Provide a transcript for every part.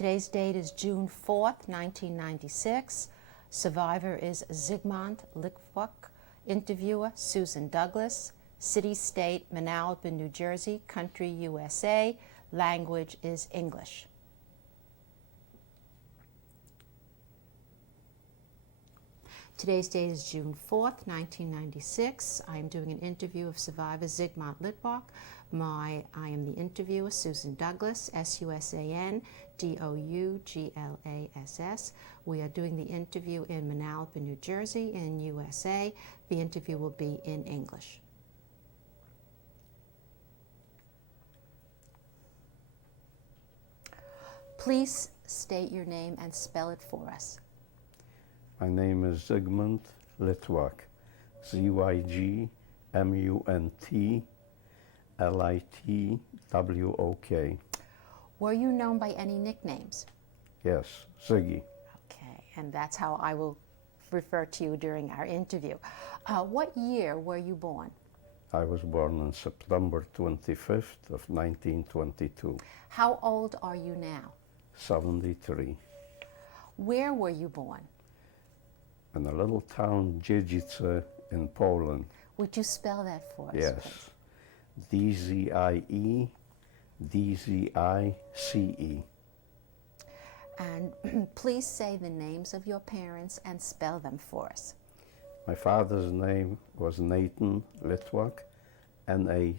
Today's date is June 4th, 1996. Survivor is Zygmunt Litwok. Interviewer, Susan Douglas. City, state, Manalapan, New Jersey. Country, USA. Language is English. Today's date is June 4th, 1996. I am doing an interview of survivor Zygmunt Litwok. I am the interviewer, Susan Douglas, Susan Douglass. We are doing the interview in Manalapan, New Jersey, in USA. The interview will be in English. Please state your name and spell it for us. My name is Zygmunt Litwok, Zygmunt Litwok. Were you known by any nicknames? Yes, Ziggy. Okay, and that's how I will refer to you during our interview. What year were you born? I was born on September 25th of 1922. How old are you now? 73. Where were you born? In a little town, Dziedzice, in Poland. Would you spell that for us? Yes. Dziedzice. And please say the names of your parents and spell them for us. My father's name was Nathan Litwok, Nathan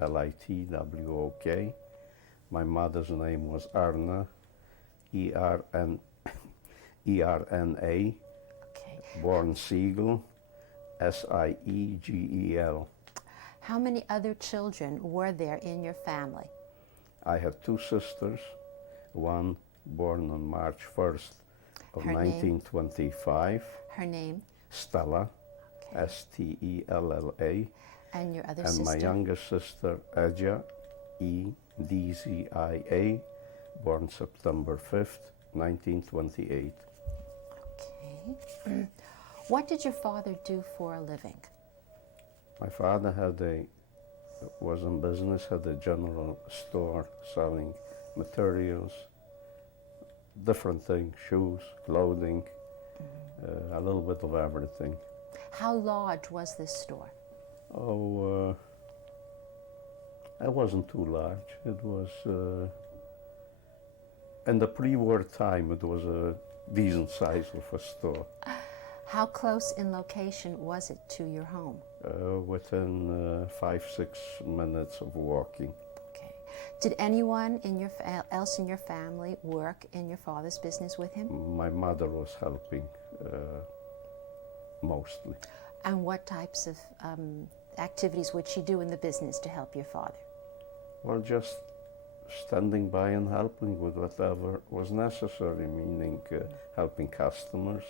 Litwok. My mother's name was Erna, Erna, Okay. born Siegel, Siegel. How many other children were there in your family? I had two sisters, one born on March 1st of Her 1925. Her name? Stella, Okay. Stella. And your other and sister? my younger sister, Edja, Edzia, born September 5th, 1928. Okay. What did your father do for a living? My father was in business, had a general store selling materials, different things, shoes, clothing, a little bit of everything. How large was this store? Oh, it wasn't too large. It was, in the pre-war time, it was a decent size of a store. How close in location was it to your home? Within 5-6 minutes of walking. Okay. Did anyone else in your family work in your father's business with him? My mother was helping, mostly. And what types of activities would she do in the business to help your father? Well, just standing by and helping with whatever was necessary, meaning helping customers,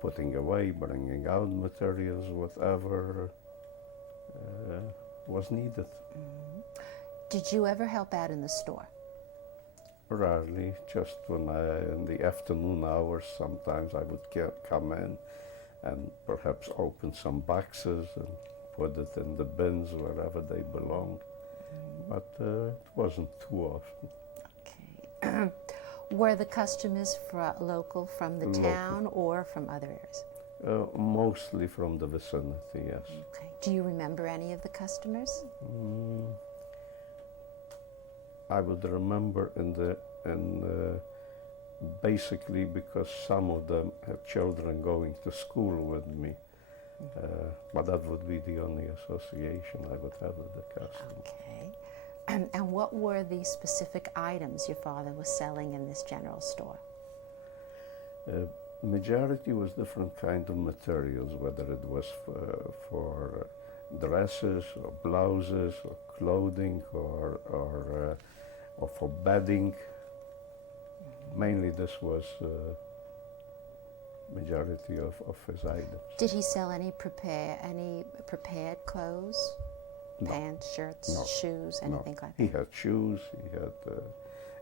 putting away, bringing out materials, whatever was needed. Did you ever help out in the store? Rarely, just when in the afternoon hours, sometimes I would come in and perhaps open some boxes and put it in the bins wherever they belonged. But it wasn't too often. Okay. Were the customers local from the town or from other areas? Mostly from the vicinity, yes. Okay. Do you remember any of the customers? I would remember basically because some of them had children going to school with me. But that would be the only association I would have with the customers. Okay. And what were the specific items your father was selling in this general store? Majority was different kind of materials, whether it was for dresses or blouses or clothing or for bedding. Mainly this was majority of his items. Did he sell any prepared clothes? No. Pants, shirts, No. shoes, anything like that? He had shoes,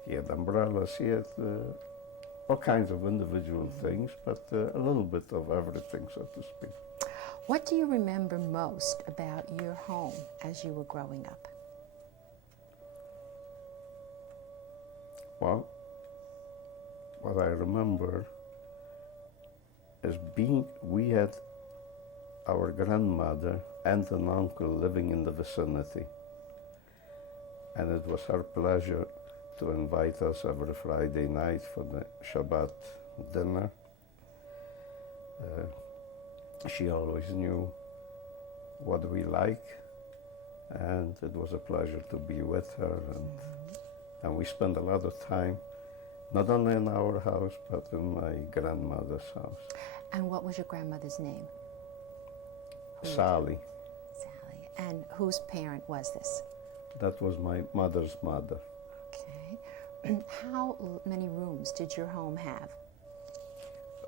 he had umbrellas, he had all kinds of individual things, but a little bit of everything, so to speak. What do you remember most about your home as you were growing up? Well, what I remember is we had our grandmother and an uncle living in the vicinity. And it was her pleasure to invite us every Friday night for the Shabbat dinner. She always knew what we like, and it was a pleasure to be with her. And we spent a lot of time, not only in our house, but in my grandmother's house. And what was your grandmother's name? Sally. Sally. And whose parent was this? That was my mother's mother. Okay. How many rooms did your home have?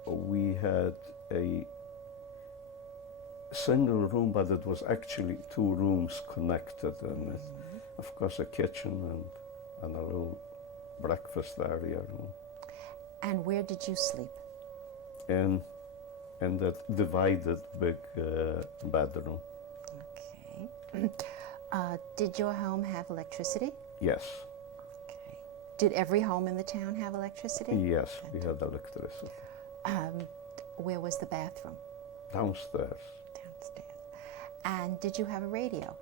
We had a single room, but it was actually two rooms connected in it. Of course, a kitchen and a little breakfast area room. And where did you sleep? In that divided big bedroom. Okay. Did your home have electricity? Yes. Okay. Did every home in the town have electricity? Yes, we had electricity. Where was the bathroom? Downstairs. Downstairs. And did you have a radio?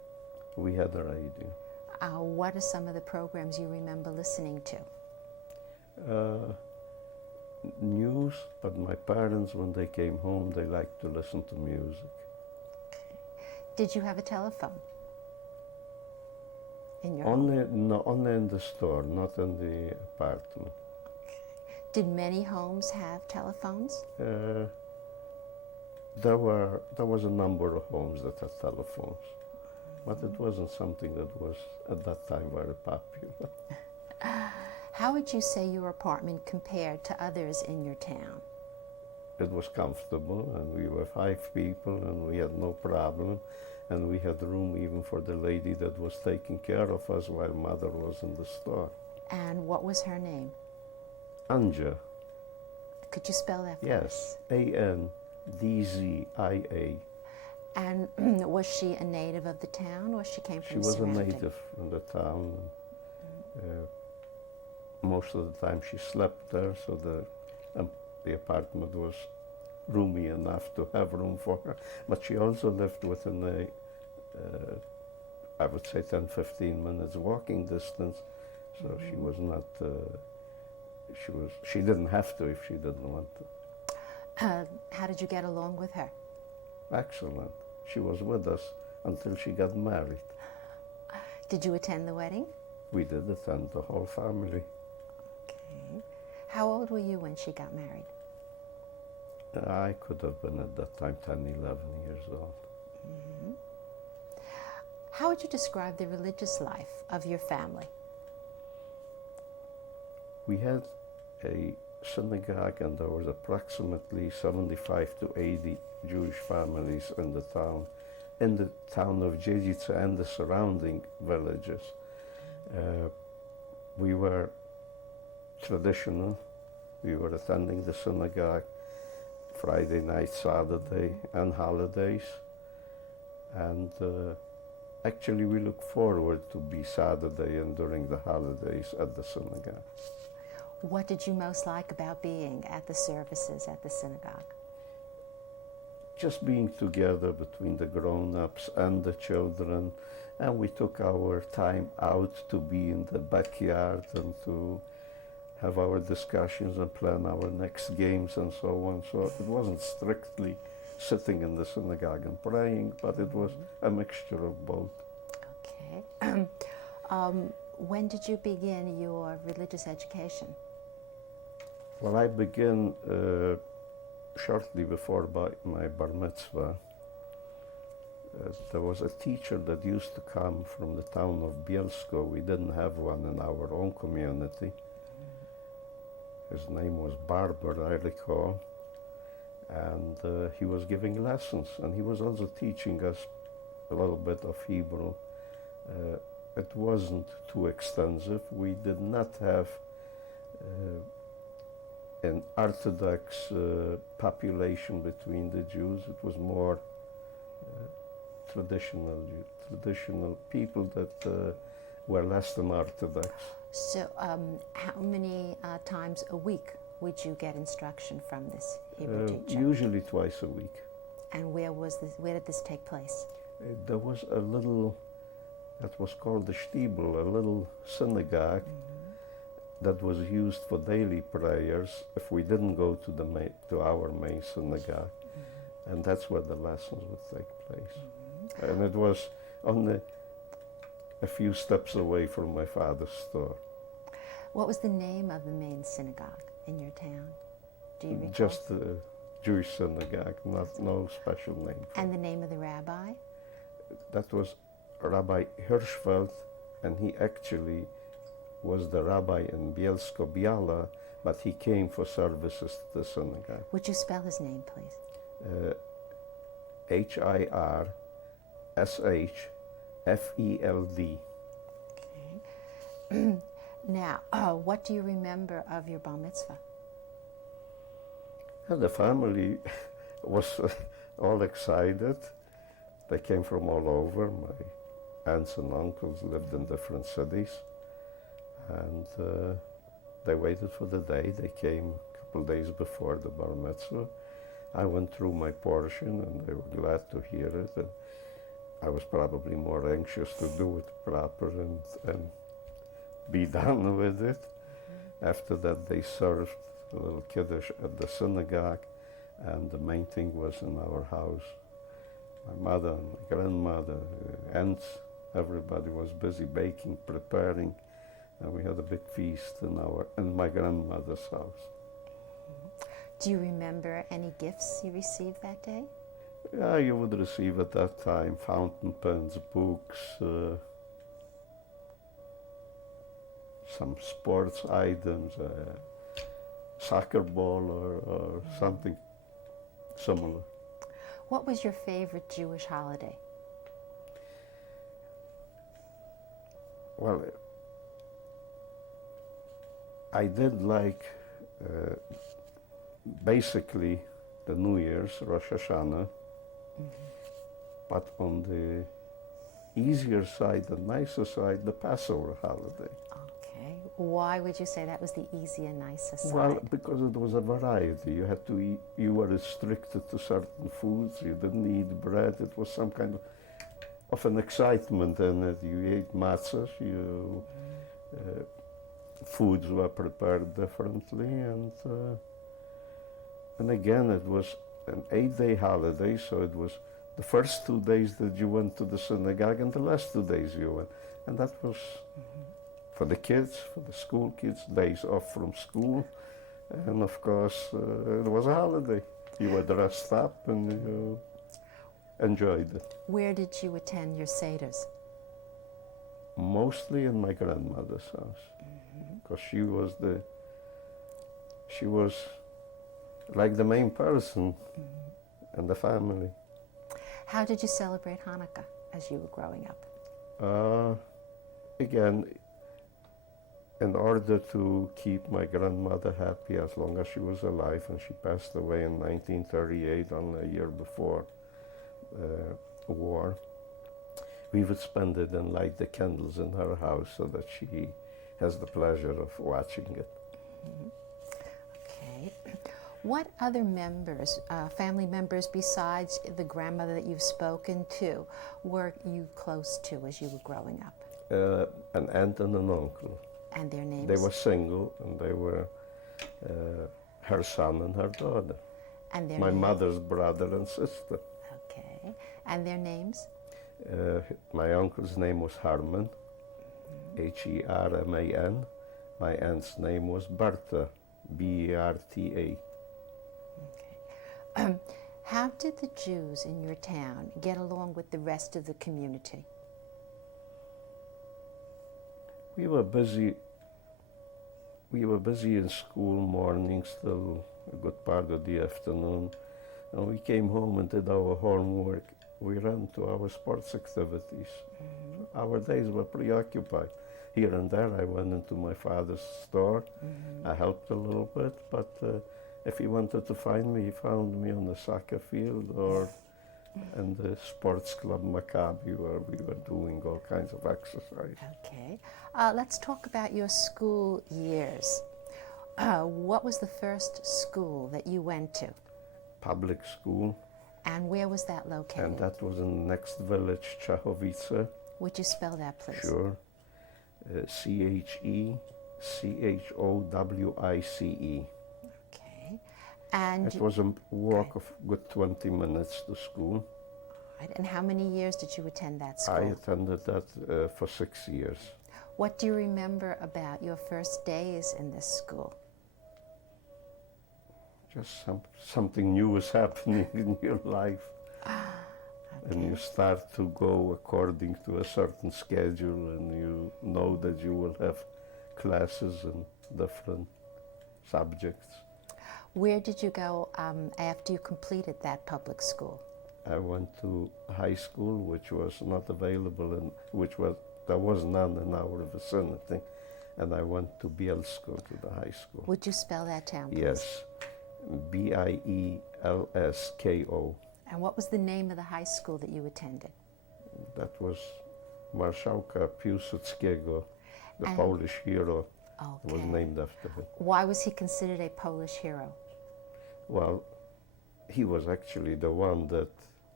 We had a radio. What are some of the programs you remember listening to? News, but my parents, when they came home, they liked to listen to music. Okay. Did you have a telephone in your Only, home? no, only in the store, not in the apartment. Okay. Did many homes have telephones? There was a number of homes that had telephones, but it wasn't something that was at that time very popular. How would you say your apartment compared to others in your town? It was comfortable, and we were 5 people, and we had no problem, and we had room even for the lady that was taking care of us while Mother was in the store. And what was her name? Anja. Could you spell that for Yes, us? Andzia. And was she a native of the town, or she came She from was a surrounding? native in the town. Most of the time she slept there, so the apartment was roomy enough to have room for her. But she also lived within a, I would say 10-15 minutes walking distance, so she was not, she didn't have to if she didn't want to. How did you get along with her? Excellent. She was with us until she got married. Did you attend the wedding? We did attend, the whole family. Okay. How old were you when she got married? I could have been at that time 10, 11 years old. Mm-hmm. How would you describe the religious life of your family? We had a synagogue, and there was approximately 75 to 80 Jewish families in the town of Dziedzice and the surrounding villages. We were traditional. We were attending the synagogue Friday night, Saturday, and holidays. And actually, we look forward to be Saturday and during the holidays at the synagogue. What did you most like about being at the services at the synagogue? Just being together between the grown-ups and the children, and we took our time out to be in the backyard and to have our discussions and plan our next games and so on. So it wasn't strictly sitting in the synagogue and praying, but it was a mixture of both. Okay. When did you begin your religious education? Well, I began shortly before my bar mitzvah. There was a teacher that used to come from the town of Bielsko. We didn't have one in our own community. His name was Barber, I recall. And he was giving lessons, and he was also teaching us a little bit of Hebrew. It wasn't too extensive. We did not have an Orthodox population between the Jews. It was more traditional people that were less than Orthodox. So, how many times a week would you get instruction from this Hebrew teacher? Usually twice a week. And where did this take place? There was a little, that was called the Stiebel, a little synagogue that was used for daily prayers if we didn't go to our main synagogue. And that's where the lessons would take place. And it was only a few steps away from my father's store. What was the name of the main synagogue in your town? Do you recall? Just a Jewish synagogue, no special name. And the name of the rabbi? That was Rabbi Hirschfeld, and he actually was the rabbi in Bielsko-Biala, but he came for services to the synagogue. Would you spell his name, please? Hirschfeld. Okay. Now, what do you remember of your bar mitzvah? And the family was all excited. They came from all over. My aunts and uncles lived in different cities. And they waited for the day. They came a couple of days before the bar mitzvah. I went through my portion and they were glad to hear it. And I was probably more anxious to do it proper and be done with it. After that they served a little kiddush at the synagogue, and the main thing was in our house. My mother, my grandmother, aunts, everybody was busy baking, preparing, and we had a big feast in my grandmother's house. Do you remember any gifts you received that day? Yeah, you would receive at that time fountain pens, books, some sports items, soccer ball or something similar. What was your favorite Jewish holiday? Well, I did like basically the New Year's, Rosh Hashanah, but on the easier side, the nicer side, the Passover holiday. Okay. Why would you say that was the easier, nicer side? Well, because it was a variety. You had to eat, you were restricted to certain foods. You didn't eat bread. It was some kind of an excitement in it. You ate matzah. Foods were prepared differently, and again, it was an 8-day holiday, so it was the first 2 days that you went to the synagogue and the last 2 days you went. And that was for the kids, for the school kids, days off from school. And of course, it was a holiday. You were dressed up and you enjoyed it. Where did you attend your seders? Mostly in my grandmother's house, because she was like the main person in the family. How did you celebrate Hanukkah as you were growing up? Again, in order to keep my grandmother happy as long as she was alive, and she passed away in 1938, on a year before the war, we would spend it and light the candles in her house so that she has the pleasure of watching it. Okay. What other members, family members besides the grandmother that you've spoken to, were you close to as you were growing up? An aunt and an uncle. And their names? They were single, and they were her son and her daughter. And their my names? mother's brother and sister. Okay. And their names? My uncle's name was Herman, Herman. My aunt's name was Bertha, Berta. Okay. How did the Jews in your town get along with the rest of the community? We were busy in school mornings till a good part of the afternoon, and we came home and did our homework. We ran to our sports activities. Our days were preoccupied. Here and there I went into my father's store. I helped a little bit, but if he wanted to find me, he found me on the soccer field or and the sports club Maccabi, where we were doing all kinds of exercise. Okay. Let's talk about your school years. What was the first school that you went to? Public school, And where was that located? and that was in the next village, Chechowice. Would you spell that, please? Sure. Chechowice. Okay. And, It was a walk of good 20 minutes to school. right, and how many years did you attend that I school? attended that for 6 years. What do you remember about your first days in this school? Just something new is happening in your life. And you start to go according to a certain schedule, and you know that you will have classes in different subjects. Where did you go after you completed that public school? I went to high school, which was not available, and there was none in our vicinity, and I went to Bielsko, to the high school. Would you spell that town, please? Yes, Bielsko. And what was the name of the high school that you attended? That was Marszałka Piłsudskiego, the And- Polish hero, was Okay. named after him. Why was he considered a Polish hero? Well, he was actually the one that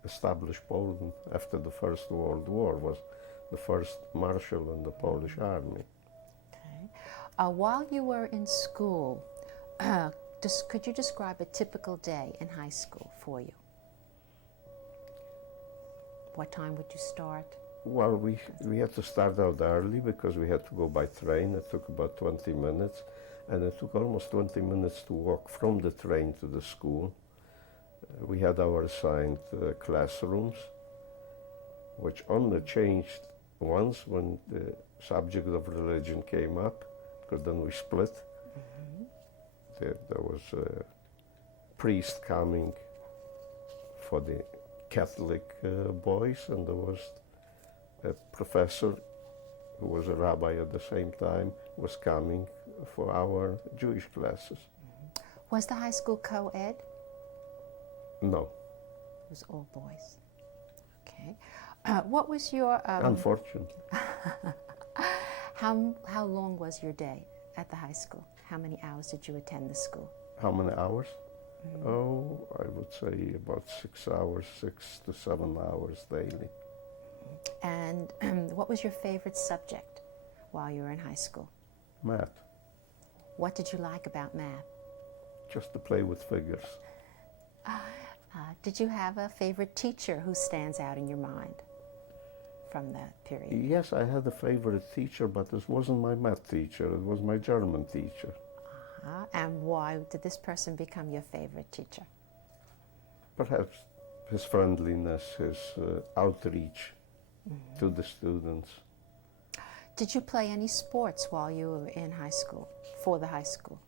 established Poland after the First World War, was the first marshal in the Polish army. Okay. While you were in school, could you describe a typical day in high school for you? What time would you start? Well, we had to start out early because we had to go by train. It took about 20 minutes, and it took almost 20 minutes to walk from the train to the school. We had our assigned classrooms, which only changed once when the subject of religion came up, because then we split. There was a priest coming for the Catholic boys, and there was a professor who was a rabbi at the same time, was coming for our Jewish classes. Was the high school co-ed? No, It was all boys. Okay. What was your unfortunately. how long was your day at the high school? How many hours did you attend the school? How many hours? Oh, I would say about 6 hours, 6 to 7 hours daily. And what was your favorite subject while you were in high school? Math, What did you like about math? just to play with figures. Did you have a favorite teacher who stands out in your mind from that period? Yes, I had a favorite teacher, but this wasn't my math teacher, it was my German teacher. And why did this person become your favorite teacher? Perhaps his friendliness, his outreach to the students. Did you play any sports while you were in high school, for the high school?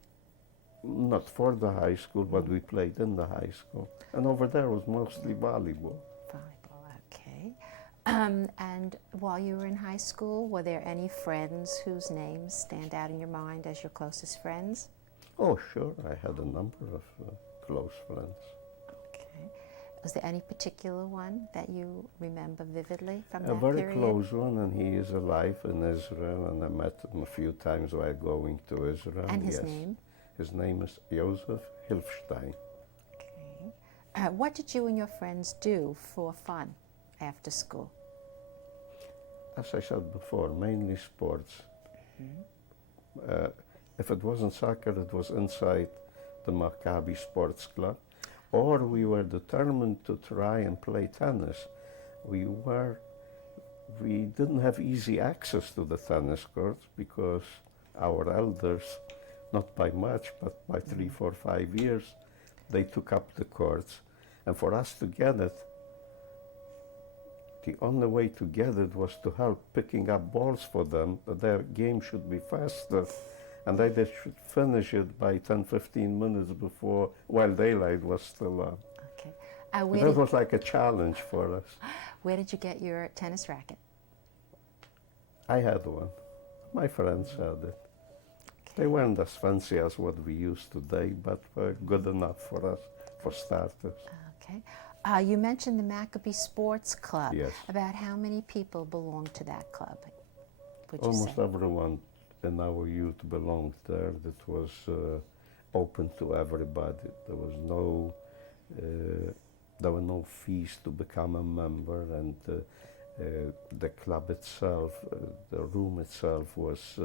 Not for the high school, but we played in the high school. And over there was mostly volleyball. Volleyball, okay. And while you were in high school, were there any friends whose names stand out in your mind as your closest friends? Oh, sure, I had a number of close friends. Okay. Was there any particular one that you remember vividly from A that very period? close one, and he is alive in Israel, and I met him a few times while going to Israel. And his yes. name? His name is Josef Hilfstein. Okay. What did you and your friends do for fun after school? As I said before, mainly sports. If it wasn't soccer, it was inside the Maccabi Sports Club, or we were determined to try and play tennis. We didn't have easy access to the tennis courts because our elders, not by much, but by 3, 4, 5 years, they took up the courts. And for us to get it, the only way to get it was to help picking up balls for them, that their game should be faster, and they should finish it by 10, 15 minutes before, while daylight was still on. Okay. That was like a challenge for us. Where did you get your tennis racket? I had one. My friends had it. They weren't as fancy as what we use today, but were good enough for us, for starters. Okay. You mentioned the Maccabee Sports Club. Yes. About how many people belong to that club, would you Almost say? everyone in our youth belonged there. That was open to everybody. There were no fees to become a member, and the club itself, the room itself, was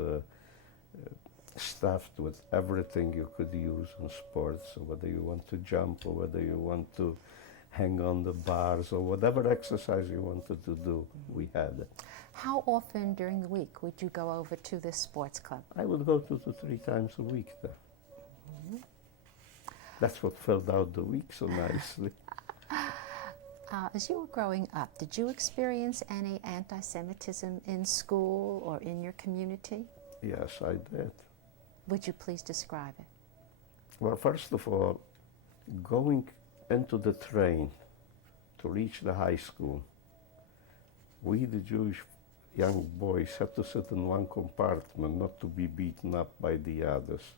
stuffed with everything you could use in sports. So whether you want to jump or whether you want to hang on the bars or whatever exercise you wanted to do, we had it. How often during the week would you go over to this sports club? I would go 2 to 3 times a week there. That's what filled out the week so nicely. As you were growing up, did you experience any anti-Semitism in school or in your community? Yes, I did. Would you please describe it? Well, first of all, going into the train to reach the high school, we, the Jewish young boys, had to sit in one compartment, not to be beaten up by the others.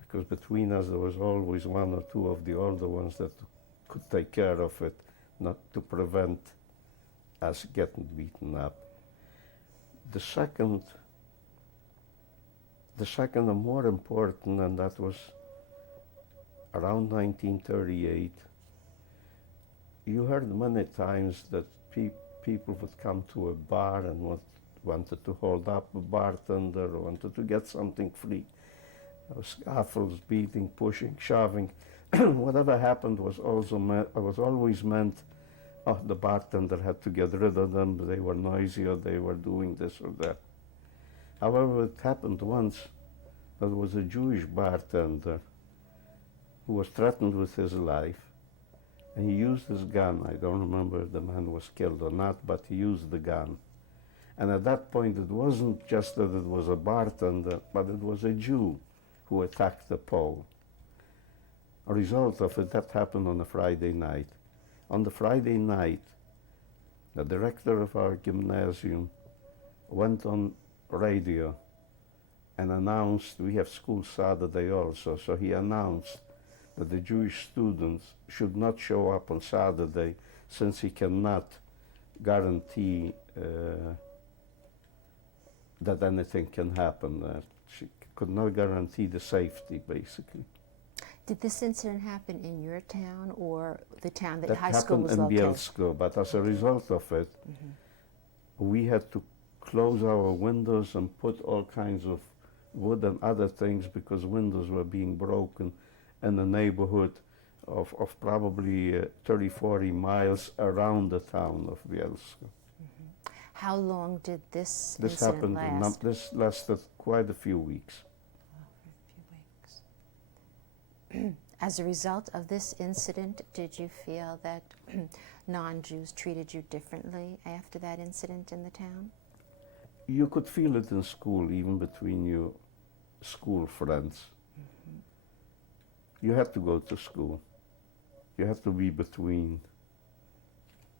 Because between us there was always one or two of the older ones that could take care of it, not to prevent us getting beaten up. The second and more important, and that was around 1938, you heard many times that people would come to a bar and wanted to hold up a bartender or wanted to get something free. Scuffles, beating, pushing, shoving, whatever happened was always meant, oh, the bartender had to get rid of them, they were noisy or they were doing this or that. However, it happened once. There was a Jewish bartender who was threatened with his life, and he used his gun. I don't remember if the man was killed or not, but he used the gun. And at that point, it wasn't just that it was a bartender, but it was a Jew who attacked the Pole. A result of it, that happened on a Friday night. On the Friday night, the director of our gymnasium went on radio and announced, we have school Saturday also, so he announced that the Jewish students should not show up on Saturday since he cannot guarantee that anything can happen. She could not guarantee the safety, basically. Did this incident happen in your town or the town that That high school happened was in located? Bielsko, but as a result of it, we had to close our windows and put all kinds of wood and other things because windows were being broken in a neighborhood of probably 30, 40 miles around the town of Bielsko. How long did this This incident happened, last? this lasted quite a few weeks. For a few weeks. As a result of this incident, did you feel that non-Jews treated you differently after that incident in the town? You could feel it in school, even between your school friends. You had to go to school. You had to be between.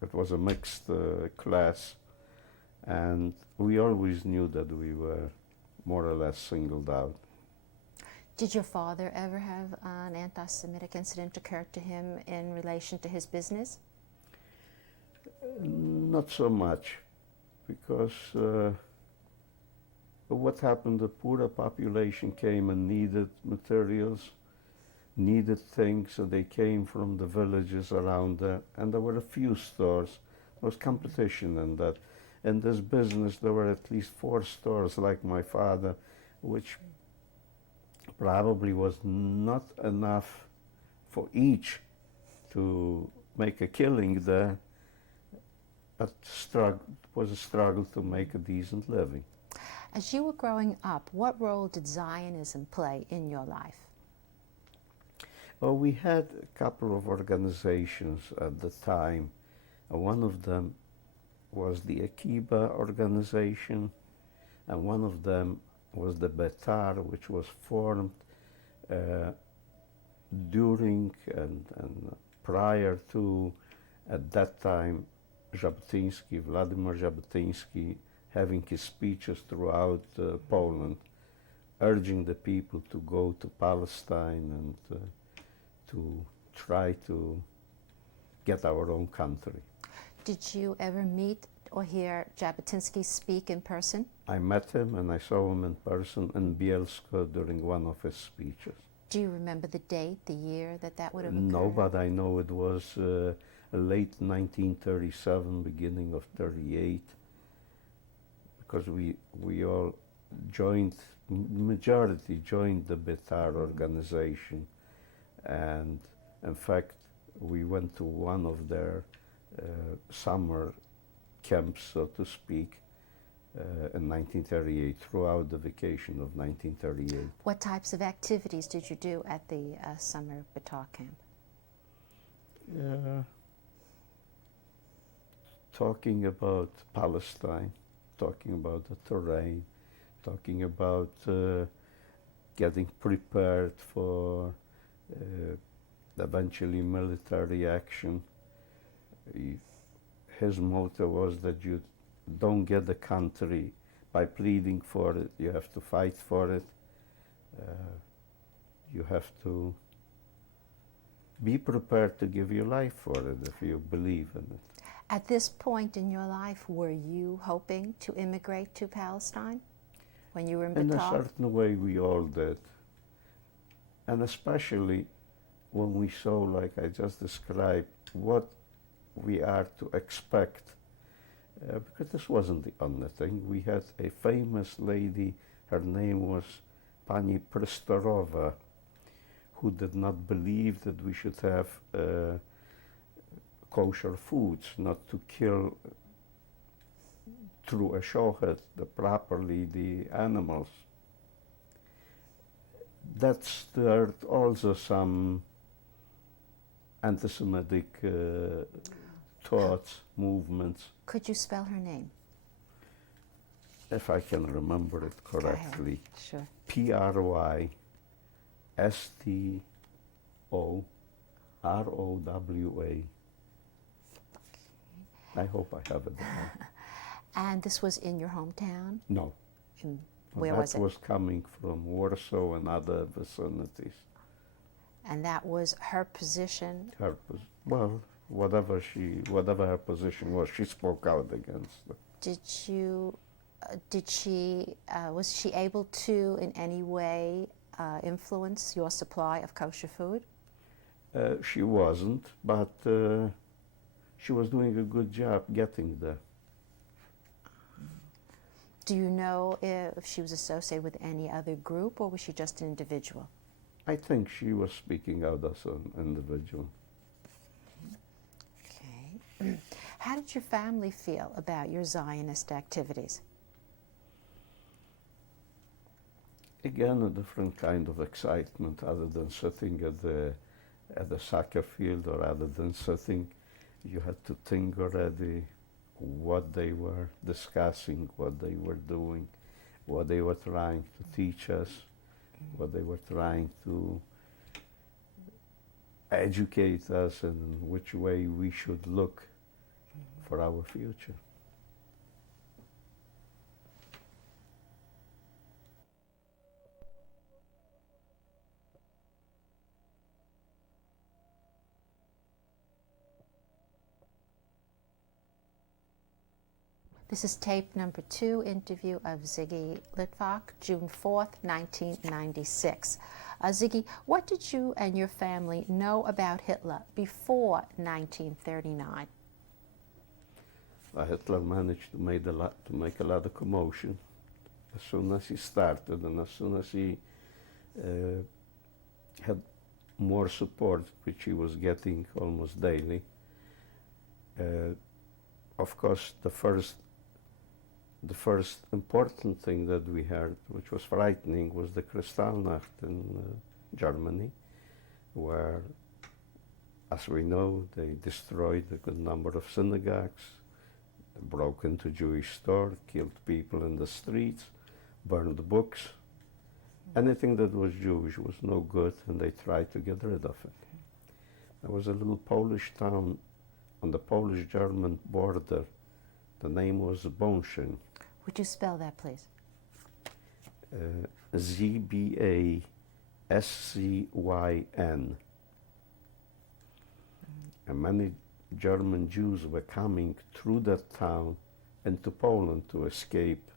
It was a mixed class, and we always knew that we were more or less singled out. Did your father ever have an anti-Semitic incident occur to him in relation to his business? Not so much, because what happened, the poorer population came and needed materials, needed things, and they came from the villages around there, and there were a few stores. There was competition in that. In this business, there were at least 4 stores like my father, which probably was not enough for each to make a killing there, but it was a struggle to make a decent living. As you were growing up, what role did Zionism play in your life? Well, we had a couple of organizations at the time. One of them was the Akiba organization, and one of them was the Betar, which was formed during and prior to, at that time, Vladimir Jabotinsky, having his speeches throughout Poland, urging the people to go to Palestine and to try to get our own country. Did you ever meet or hear Jabotinsky speak in person? I met him and I saw him in person in Bielsko during one of his speeches. Do you remember the date, the year that would have occurred? No, but I know it was late 1937, beginning of 38, because we all joined, majority joined the Betar organization, and in fact we went to one of their summer camps, so to speak, in 1938, throughout the vacation of 1938. What types of activities did you do at the summer Betar camp? Talking about Palestine, talking about the terrain, talking about getting prepared for eventually military action. His motto was that you don't get the country by pleading for it, you have to fight for it. You have to be prepared to give your life for it if you believe in it. At this point in your life, were you hoping to immigrate to Palestine when you were in Betar? In a certain way, we all did. And especially when we saw, like I just described, what we are to expect. Because this wasn't the only thing. We had a famous lady, her name was Pani Pristorova, who did not believe that we should have kosher foods, not to kill through a shohet properly the animals. That stirred also some anti-Semitic thoughts, movements. Could you spell her name? If I can remember it correctly. Sure. P-R-Y-S-T-O-R-O-W-A. I hope I have it down. And this was in your hometown? No. Where was it? That was coming from Warsaw and other vicinities. And that was her position? Whatever her position was, she spoke out against it. Was she able to in any way influence your supply of kosher food? She wasn't, but she was doing a good job getting there. Do you know if she was associated with any other group, or was she just an individual? I think she was speaking out as an individual. Okay. How did your family feel about your Zionist activities? Again, a different kind of excitement, other than sitting at the soccer field, or other than sitting, you had to think already what they were discussing, what they were doing, what they were trying to teach us, what they were trying to educate us, and which way we should look for our future. This is tape number 2, interview of Ziggy Litwok, June 4th, 1996. Ziggy, what did you and your family know about Hitler before 1939? Hitler managed to make a lot of commotion as soon as he started, and as soon as he had more support, which he was getting almost daily. Of course, the first important thing that we heard, which was frightening, was the Kristallnacht in Germany, where, as we know, they destroyed a good number of synagogues, broke into Jewish stores, killed people in the streets, burned books. Anything that was Jewish was no good, and they tried to get rid of it. There was a little Polish town on the Polish-German border. The name was Bonshin. Would you spell that, please? Z-B-A-S-C-Y-N. And German Jews were coming through that town into Poland to escape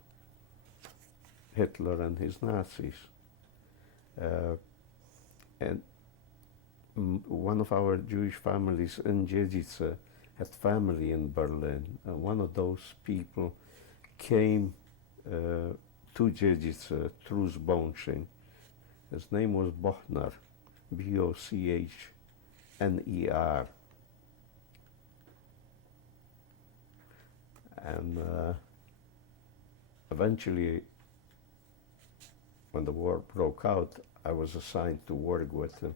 Hitler and his Nazis. And one of our Jewish families in Dziedzice had family in Berlin, and one of those people came to Dziedzice through Zbąszyn. His name was Bochner, Bochner. And eventually, when the war broke out, I was assigned to work with him.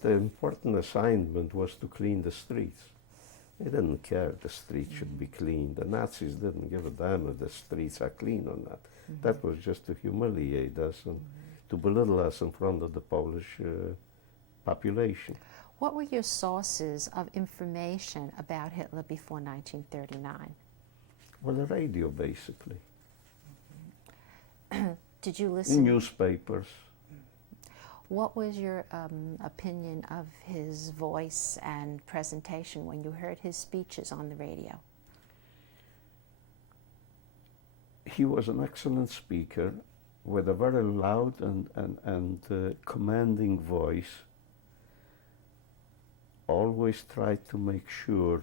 The important assignment was to clean the streets. They didn't care the streets should be cleaned. The Nazis didn't give a damn if the streets are clean or not. That was just to humiliate us and to belittle us in front of the Polish population. What were your sources of information about Hitler before 1939? Well, the radio, basically. Did you listen? Newspapers. What was your opinion of his voice and presentation when you heard his speeches on the radio? He was an excellent speaker with a very loud and commanding voice. Always tried to make sure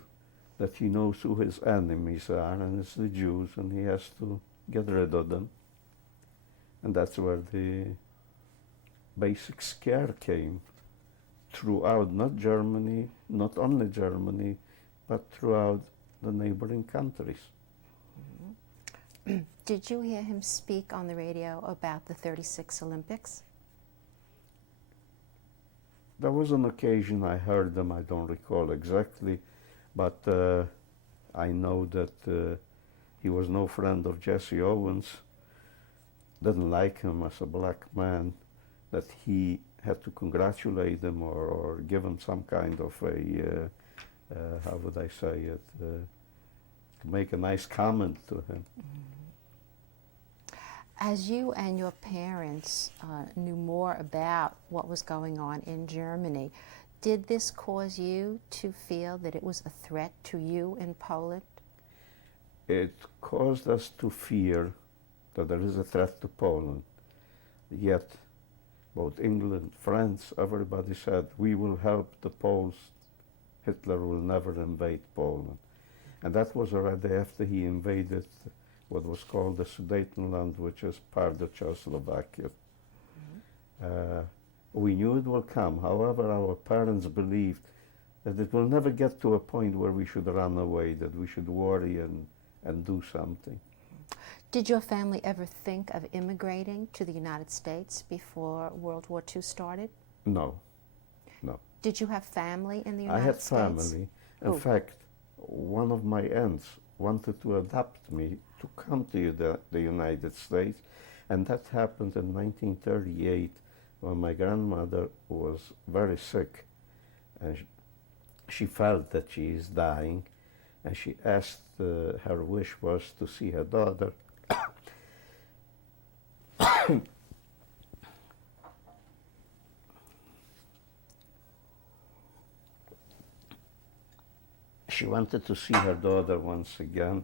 that he knows who his enemies are, and it's the Jews, and he has to get rid of them. And that's where the basic scare came throughout, not Germany, not only Germany, but throughout the neighboring countries. Did you hear him speak on the radio about the 36 Olympics? There was an occasion I heard them, I don't recall exactly, but I know that he was no friend of Jesse Owens, didn't like him as a black man, that he had to congratulate him or give him some kind of a, how would I say it, to make a nice comment to him. As you and your parents knew more about what was going on in Germany, did this cause you to feel that it was a threat to you in Poland? It caused us to fear that there is a threat to Poland. Yet, both England, France, everybody said, we will help the Poles. Hitler will never invade Poland. And that was already after he invaded what was called the Sudetenland, which is part of Czechoslovakia. We knew it will come. However, our parents believed that it will never get to a point where we should run away, that we should worry and do something. Did your family ever think of immigrating to the United States before World War II started? No, no. Did you have family in the United States? I had family. In fact, one of my aunts wanted to adopt me to come to the United States, and that happened in 1938 when my grandmother was very sick, and she felt that she is dying, and she asked, her wish was to see her daughter. She wanted to see her daughter once again,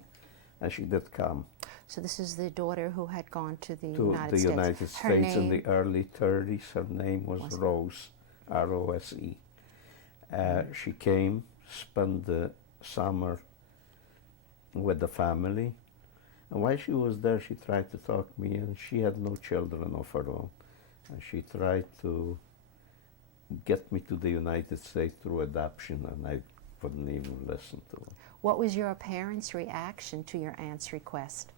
and she did come. So this is the daughter who had gone to the United States in the early 30s. Her name was Rose, R-O-S-E. She came, spent the summer with the family, and while she was there, she tried to talk me, and she had no children of her own. And she tried to get me to the United States through adoption, and I wouldn't even listen to her. What was your parents' reaction to your aunt's request?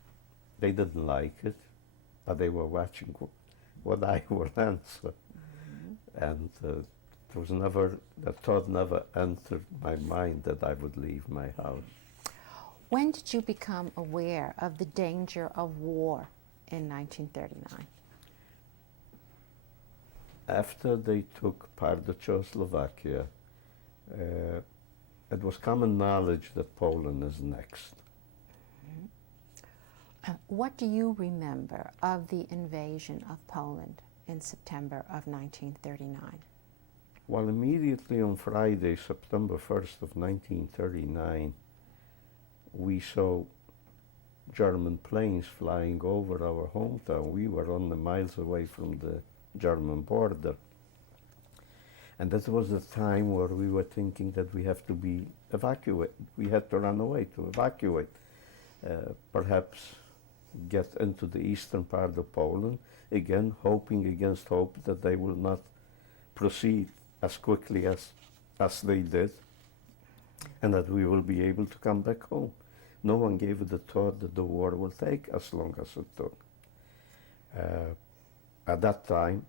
They didn't like it, but they were watching what I would answer. And it was never, the thought never entered my mind that I would leave my house. When did you become aware of the danger of war in 1939? After they took part of Czechoslovakia, it was common knowledge that Poland is next. What do you remember of the invasion of Poland in September of 1939? Well, immediately on Friday, September 1st of 1939, we saw German planes flying over our hometown. We were only miles away from the German border. And that was the time where we were thinking that we have to be evacuated. We had to run away to evacuate. Perhaps get into the eastern part of Poland, again hoping against hope that they will not proceed as quickly as they did, and that we will be able to come back home. No one gave it the thought that the war will take as long as it took. At that time,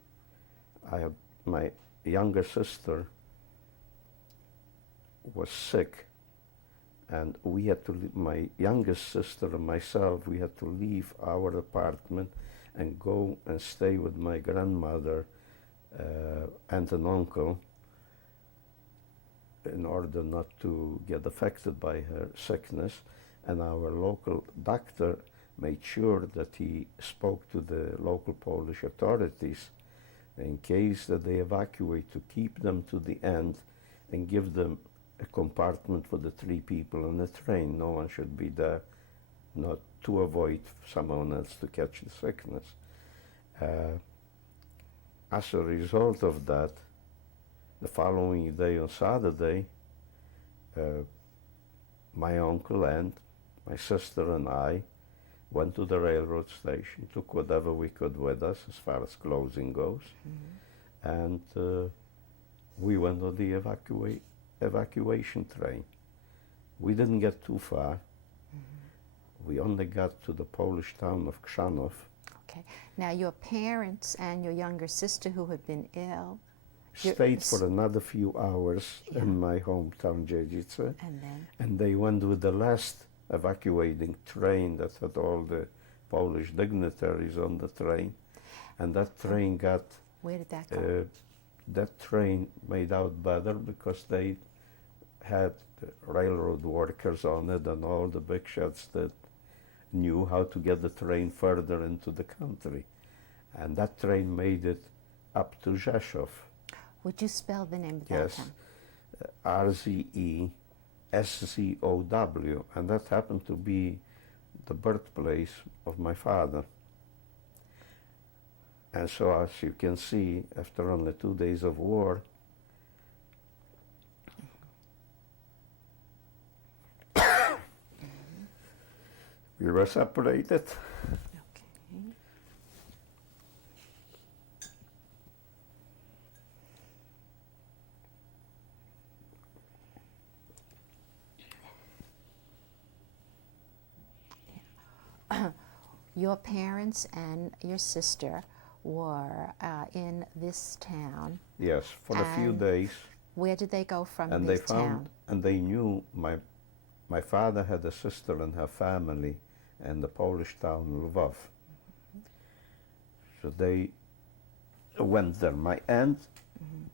I had my younger sister was sick, and we had to leave, my youngest sister and myself, we had to leave our apartment and go and stay with my grandmother and an uncle in order not to get affected by her sickness. And our local doctor made sure that he spoke to the local Polish authorities in case that they evacuate, to keep them to the end and give them a compartment for the 3 people on the train. No one should be there, not to avoid someone else to catch the sickness. As a result of that, the following day on Saturday, my uncle and my sister and I went to the railroad station, took whatever we could with us as far as clothing goes, and we went on the evacuation train. We didn't get too far. We only got to the Polish town of Chrzanów. Okay. Now, your parents and your younger sister who had been ill Stayed for another few hours in my hometown, Dziedzice, and they went with the last evacuating train that had all the Polish dignitaries on the train, and that train got. Where did that go? That train made out better because they had the railroad workers on it and all the big shots that knew how to get the train further into the country, and that train made it up to Rzeszów. Would you spell the name of that town? R-Z-E-S-Z-O-W, and that happened to be the birthplace of my father. And so, as you can see, after only 2 days of war, we were separated. Your parents and your sister were in this town. Yes, for a few days. Where did they go from and this they found, town? And they knew my father had a sister and her family in the Polish town Lwów. So they went there. My aunt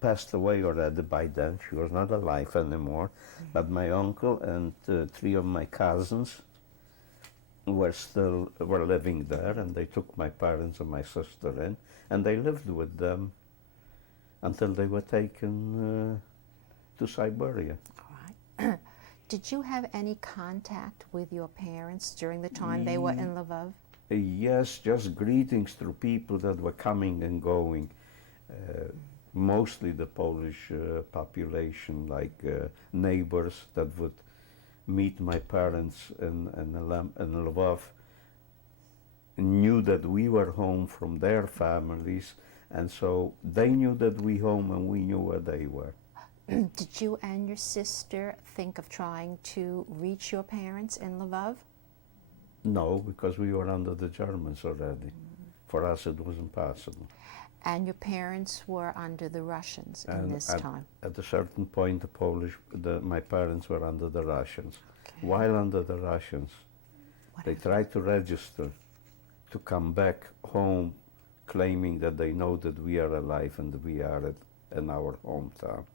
passed away already by then. She was not alive anymore. But my uncle and 3 of my cousins were living there, and they took my parents and my sister in, and they lived with them until they were taken to Siberia. All right. Did you have any contact with your parents during the time they were in Lvov? Yes, just greetings through people that were coming and going. Mostly the Polish population, like neighbors that would meet my parents in Lvov, knew that we were home from their families, and so they knew that we home and we knew where they were. Did you and your sister think of trying to reach your parents in Lvov? No, because we were under the Germans already. For us it wasn't possible. And your parents were under the Russians in this time? At a certain point, my parents were under the Russians. Okay. While under the Russians, they tried to register to come back home, claiming that they know that we are alive and we are in our hometown.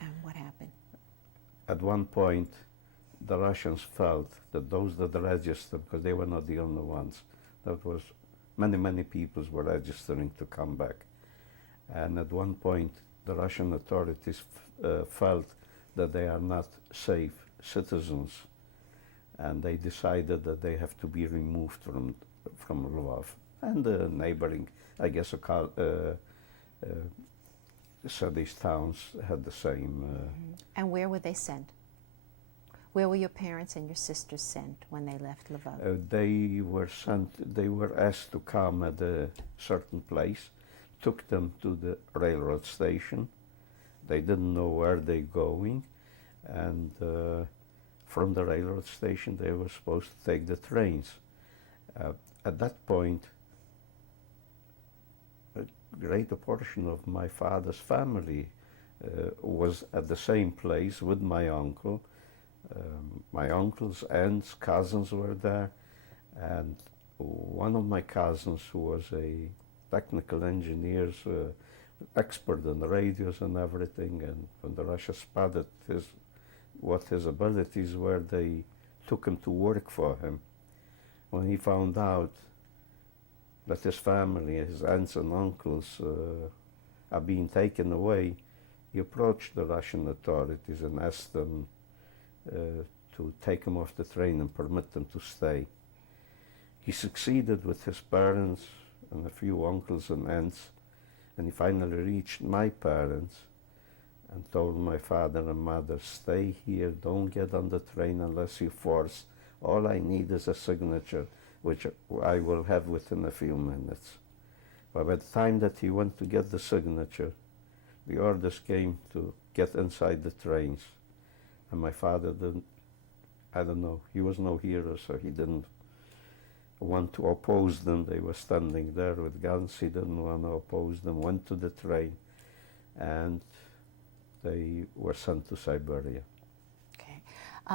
And what happened? At one point, the Russians felt that those that registered, because they were not the only ones, that was many people were registering to come back. And at one point, the Russian authorities felt that they are not safe citizens, and they decided that they have to be removed from Lvov and the neighboring, I guess, cities, towns had the same. And where were they sent? Where were your parents and your sisters sent when they left Lvov? They were sent. They were asked to come at a certain place. Took them to the railroad station. They didn't know where they're going, and from the railroad station they were supposed to take the trains. At that point, a greater portion of my father's family was at the same place with my uncle. My uncles, aunts, cousins were there, and one of my cousins, who was a technical engineer, expert in radios and everything, and when the Russia spotted what his abilities were, they took him to work for him. When he found out that his family, his aunts and uncles, are being taken away, he approached the Russian authorities and asked them to take him off the train and permit them to stay. He succeeded with his parents and a few uncles and aunts, and he finally reached my parents and told my father and mother, "Stay here, don't get on the train unless you force. All I need is a signature, which I will have within a few minutes." But by the time that he went to get the signature, the orders came to get inside the trains. And my father didn't, I don't know, he was no hero, so he didn't want to oppose them. They were standing there with guns. He didn't want to oppose them, went to the train, and they were sent to Siberia. Okay.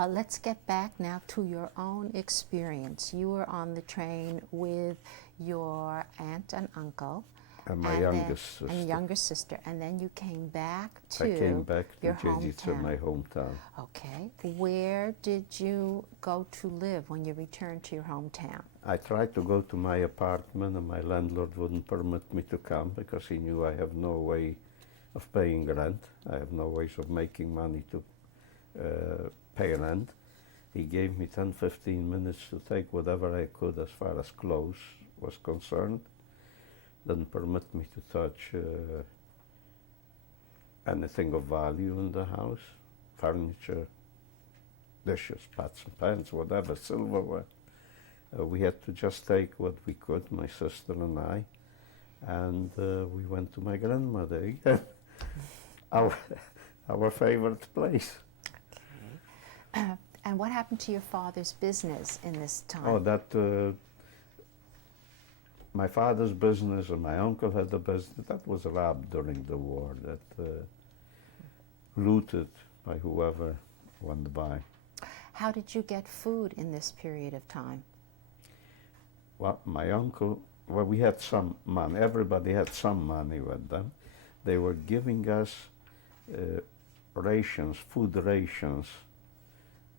Let's get back now to your own experience. You were on the train with your aunt and uncle. And my youngest sister. And your younger sister. And then you came back to I came back to your Dziecice, my hometown. Okay. Where did you go to live when you returned to your hometown? I tried to go to my apartment, and my landlord wouldn't permit me to come because he knew I have no way of paying rent. I have no ways of making money to pay rent. He gave me 10-15 minutes to take whatever I could as far as clothes was concerned. Didn't permit me to touch anything of value in the house, furniture, dishes, pots and pans, whatever, silverware. We had to just take what we could, my sister and I, and we went to my grandmother again, our favorite place. Okay. And what happened to your father's business in this time? Oh, that my father's business and my uncle had a business that was robbed during the war, that looted by whoever went by. How did you get food in this period of time? Well, my uncle, well, we had some money. Everybody had some money with them. They were giving us rations, food rations,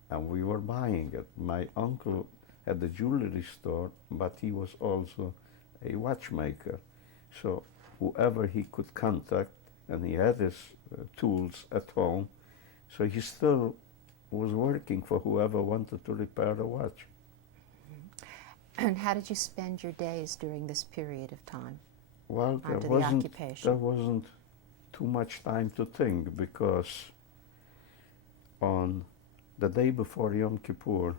and we were buying it. My uncle had a jewelry store, but he was also a watchmaker. So whoever he could contact, and he had his tools at home, so he still was working for whoever wanted to repair a watch. And how did you spend your days during this period of time? Well, there wasn't too much time to think, because on the day before Yom Kippur,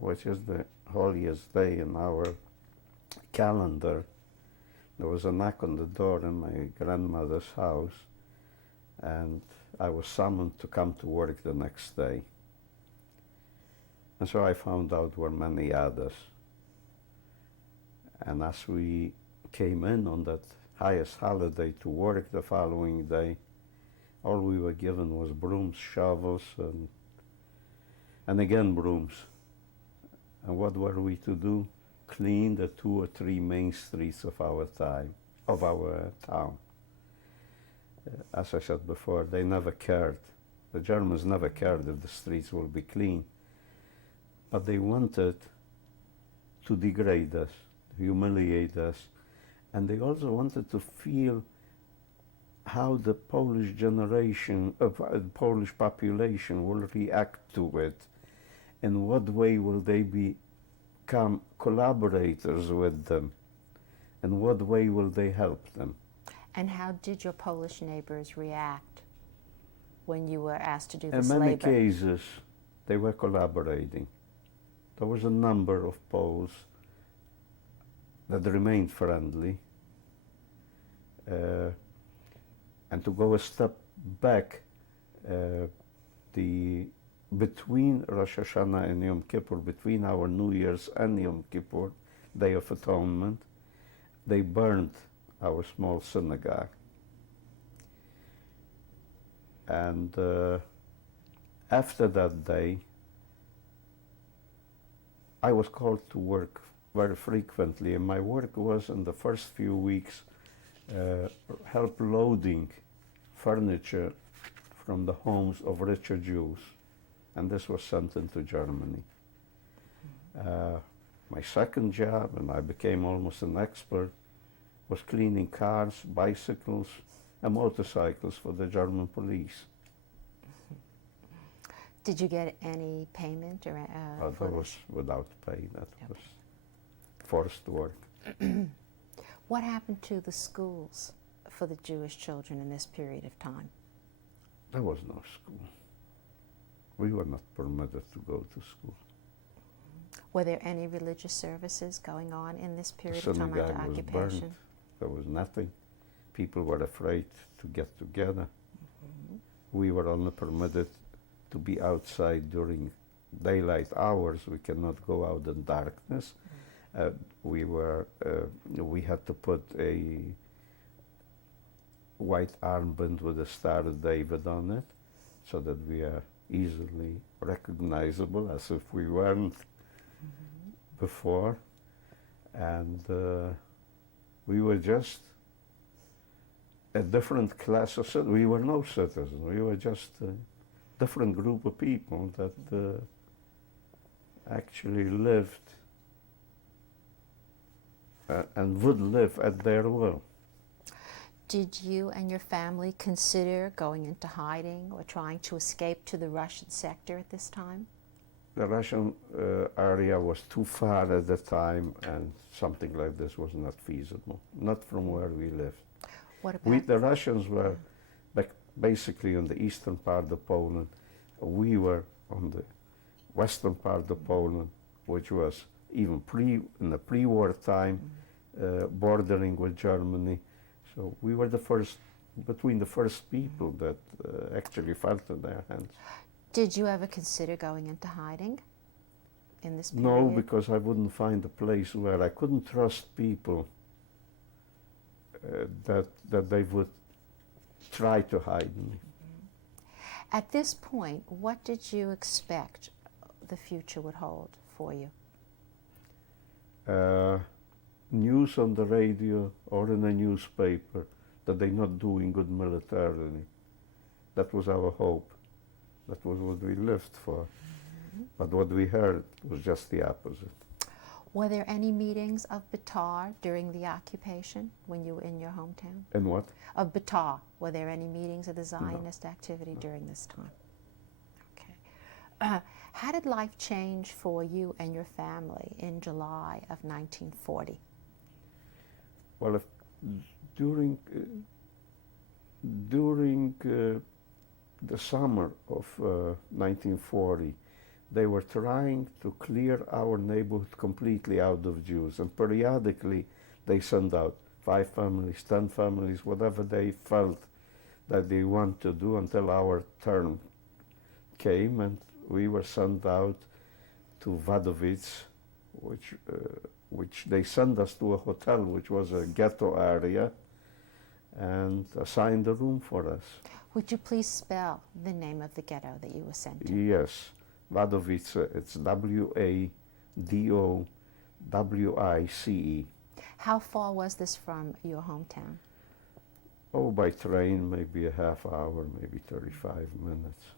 which is the holiest day in our calendar, there was a knock on the door in my grandmother's house, and I was summoned to come to work the next day. And so I found out were many others. And as we came in on that highest holiday to work the following day, all we were given was brooms, shovels, and again brooms. And what were we to do? Clean the 2 or 3 main streets of our town. As I said before, they never cared. The Germans never cared if the streets will be clean. But they wanted to degrade us, humiliate us, and they also wanted to feel how the Polish generation of Polish population will react to it. In what way will they become collaborators with them? In what way will they help them? And how did your Polish neighbors react when you were asked to do In this many labor? cases, they were collaborating. There was a number of Poles that remained friendly. And to go a step back, between Rosh Hashanah and Yom Kippur, between our New Year's and Yom Kippur, Day of Atonement, they burned our small synagogue. And after that day, I was called to work very frequently, and my work was in the first few weeks help loading furniture from the homes of richer Jews, and this was sent into Germany. My second job, and I became almost an expert, was cleaning cars, bicycles, and motorcycles for the German police. Did you get any payment or for That was without pay. That was forced work. What happened to the schools for the Jewish children in this period of time? There was no school. We were not permitted to go to school. Were there any religious services going on in this period The of time under synagogue was occupation? burned. There was nothing. People were afraid to get together. We were only permitted to be outside during daylight hours. We cannot go out in darkness. We had to put a white armband with a Star of David on it, so that we are easily recognizable, as if we weren't before. And we were just a different class of citizens. We were no citizens. We were just a different group of people that actually lived and would live at their will. Did you and your family consider going into hiding or trying to escape to the Russian sector at this time? The Russian area was too far at the time, and something like this was not feasible, not from where we lived. What about The Russians were basically on the eastern part of Poland. We were on the western part of Poland, which was even in the pre-war time, bordering with Germany. So we were between the first people that actually felt in their hands. Did you ever consider going into hiding in this period? No, because I wouldn't find a place where I couldn't trust people that they would try to hide me. At this point, what did you expect the future would hold for you? News on the radio or in a newspaper that they're not doing good militarily. That was our hope. That was what we lived for. But what we heard was just the opposite. Were there any meetings of Betar during the occupation when you were in your hometown? And what? Of Betar, were there any meetings of the Zionist activity during this time? Okay. How did life change for you and your family in July of 1940? Well, during the summer of 1940, they were trying to clear our neighborhood completely out of Jews, and periodically they sent out 5 families, 10 families, whatever they felt that they want to do, until our turn came, and we were sent out to Wadowice, which they sent us to a hotel, which was a ghetto area, and assigned a room for us. Would you please spell the name of the ghetto that you were sent to? Yes, Wadowice, it's W-A-D-O-W-I-C-E. How far was this from your hometown? Oh, by train, maybe a half hour, maybe 35 minutes.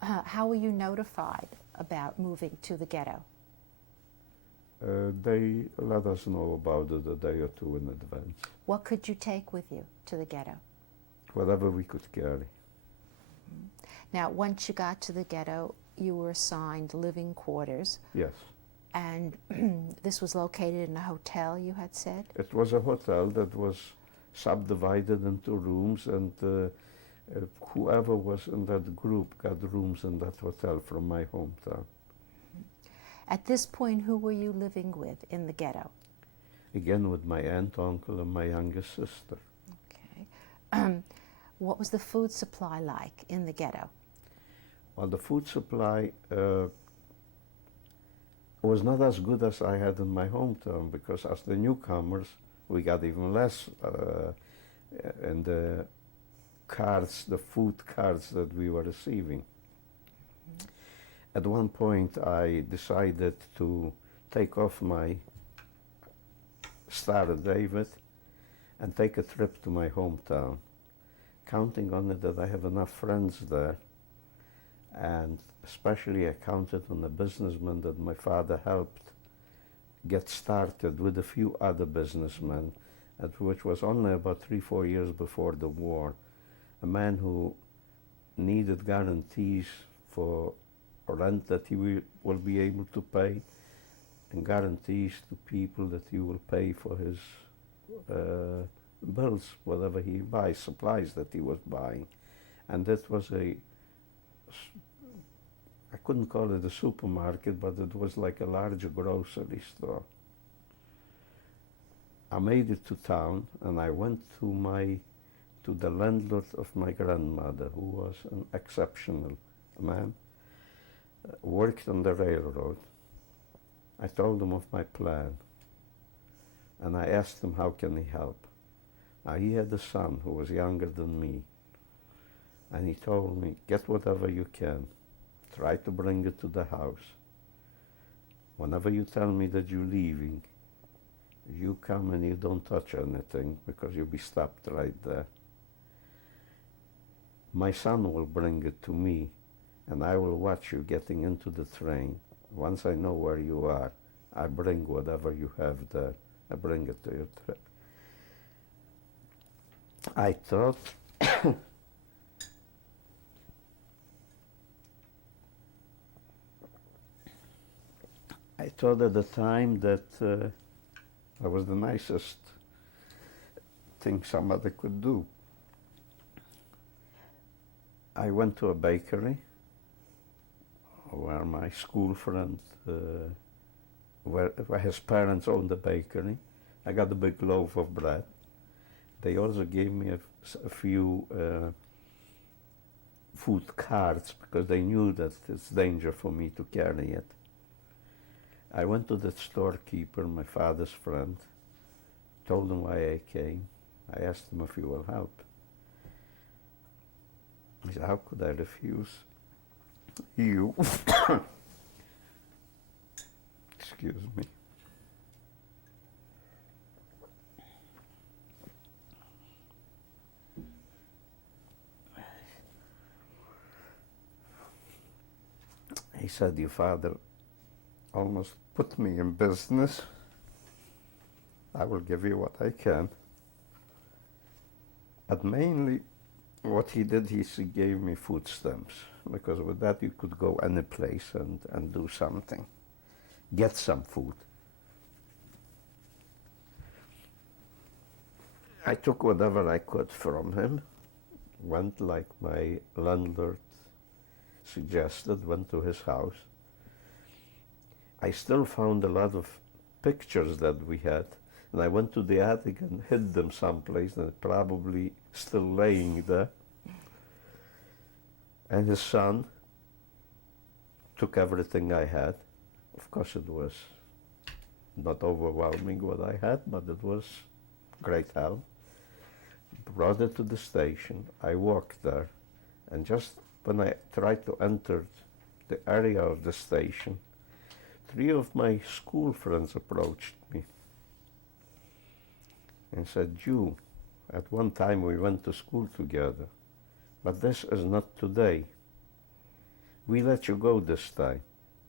How were you notified about moving to the ghetto? They let us know about it a day or two in advance. What could you take with you to the ghetto? whatever we could carry. Now, once you got to the ghetto, you were assigned living quarters, Yes. and this was located in a hotel, you had said? It was a hotel that was subdivided into rooms, and whoever was in that group got rooms in that hotel from my hometown. At this point, who were you living with in the ghetto? Again, with my aunt, uncle, and my youngest sister. Okay. What was the food supply like in the ghetto? Well, the food supply was not as good as I had in my hometown, because as the newcomers, we got even less in the cards, the food cards that we were receiving. At one point, I decided to take off my Star of David and take a trip to my hometown, counting on it that I have enough friends there, and especially I counted on the businessman that my father helped get started with a few other businessmen, which was only about 3-4 years before the war. A man who needed guarantees for rent that he will be able to pay, and guarantees to people that he will pay for his bills, whatever he buys, supplies that he was buying. And that was I couldn't call it a supermarket, but it was like a large grocery store. I made it to town, and I went to the landlord of my grandmother, who was an exceptional man, worked on the railroad. I told him of my plan, and I asked him how can he help. Now, he had a son who was younger than me, and he told me, get whatever you can, try to bring it to the house. Whenever you tell me that you're leaving, you come and you don't touch anything, because you'll be stopped right there. My son will bring it to me, and I will watch you getting into the train. Once I know where you are, I bring whatever you have there. I bring it to your trip. I thought I thought at the time that that was the nicest thing somebody could do. I went to a bakery where my school friend, where his parents owned the bakery. I got a big loaf of bread. They also gave me a few food cards, because they knew that it's danger for me to carry it. I went to the storekeeper, my father's friend, told him why I came. I asked him if he will help. He said, how could I refuse you? Excuse me. He said, your father almost put me in business. I will give you what I can. But mainly, what he did, he gave me food stamps, because with that you could go any place and do something, get some food. I took whatever I could from him, went like my landlord suggested, went to his house. I still found a lot of pictures that we had, and I went to the attic and hid them someplace, and probably still laying there. And his son took everything I had. Of course, it was not overwhelming what I had, but it was great help. Brought it to the station. I walked there, and just when I tried to enter the area of the station, 3 of my school friends approached me and said, you, at one time we went to school together, but this is not today. We let you go this time.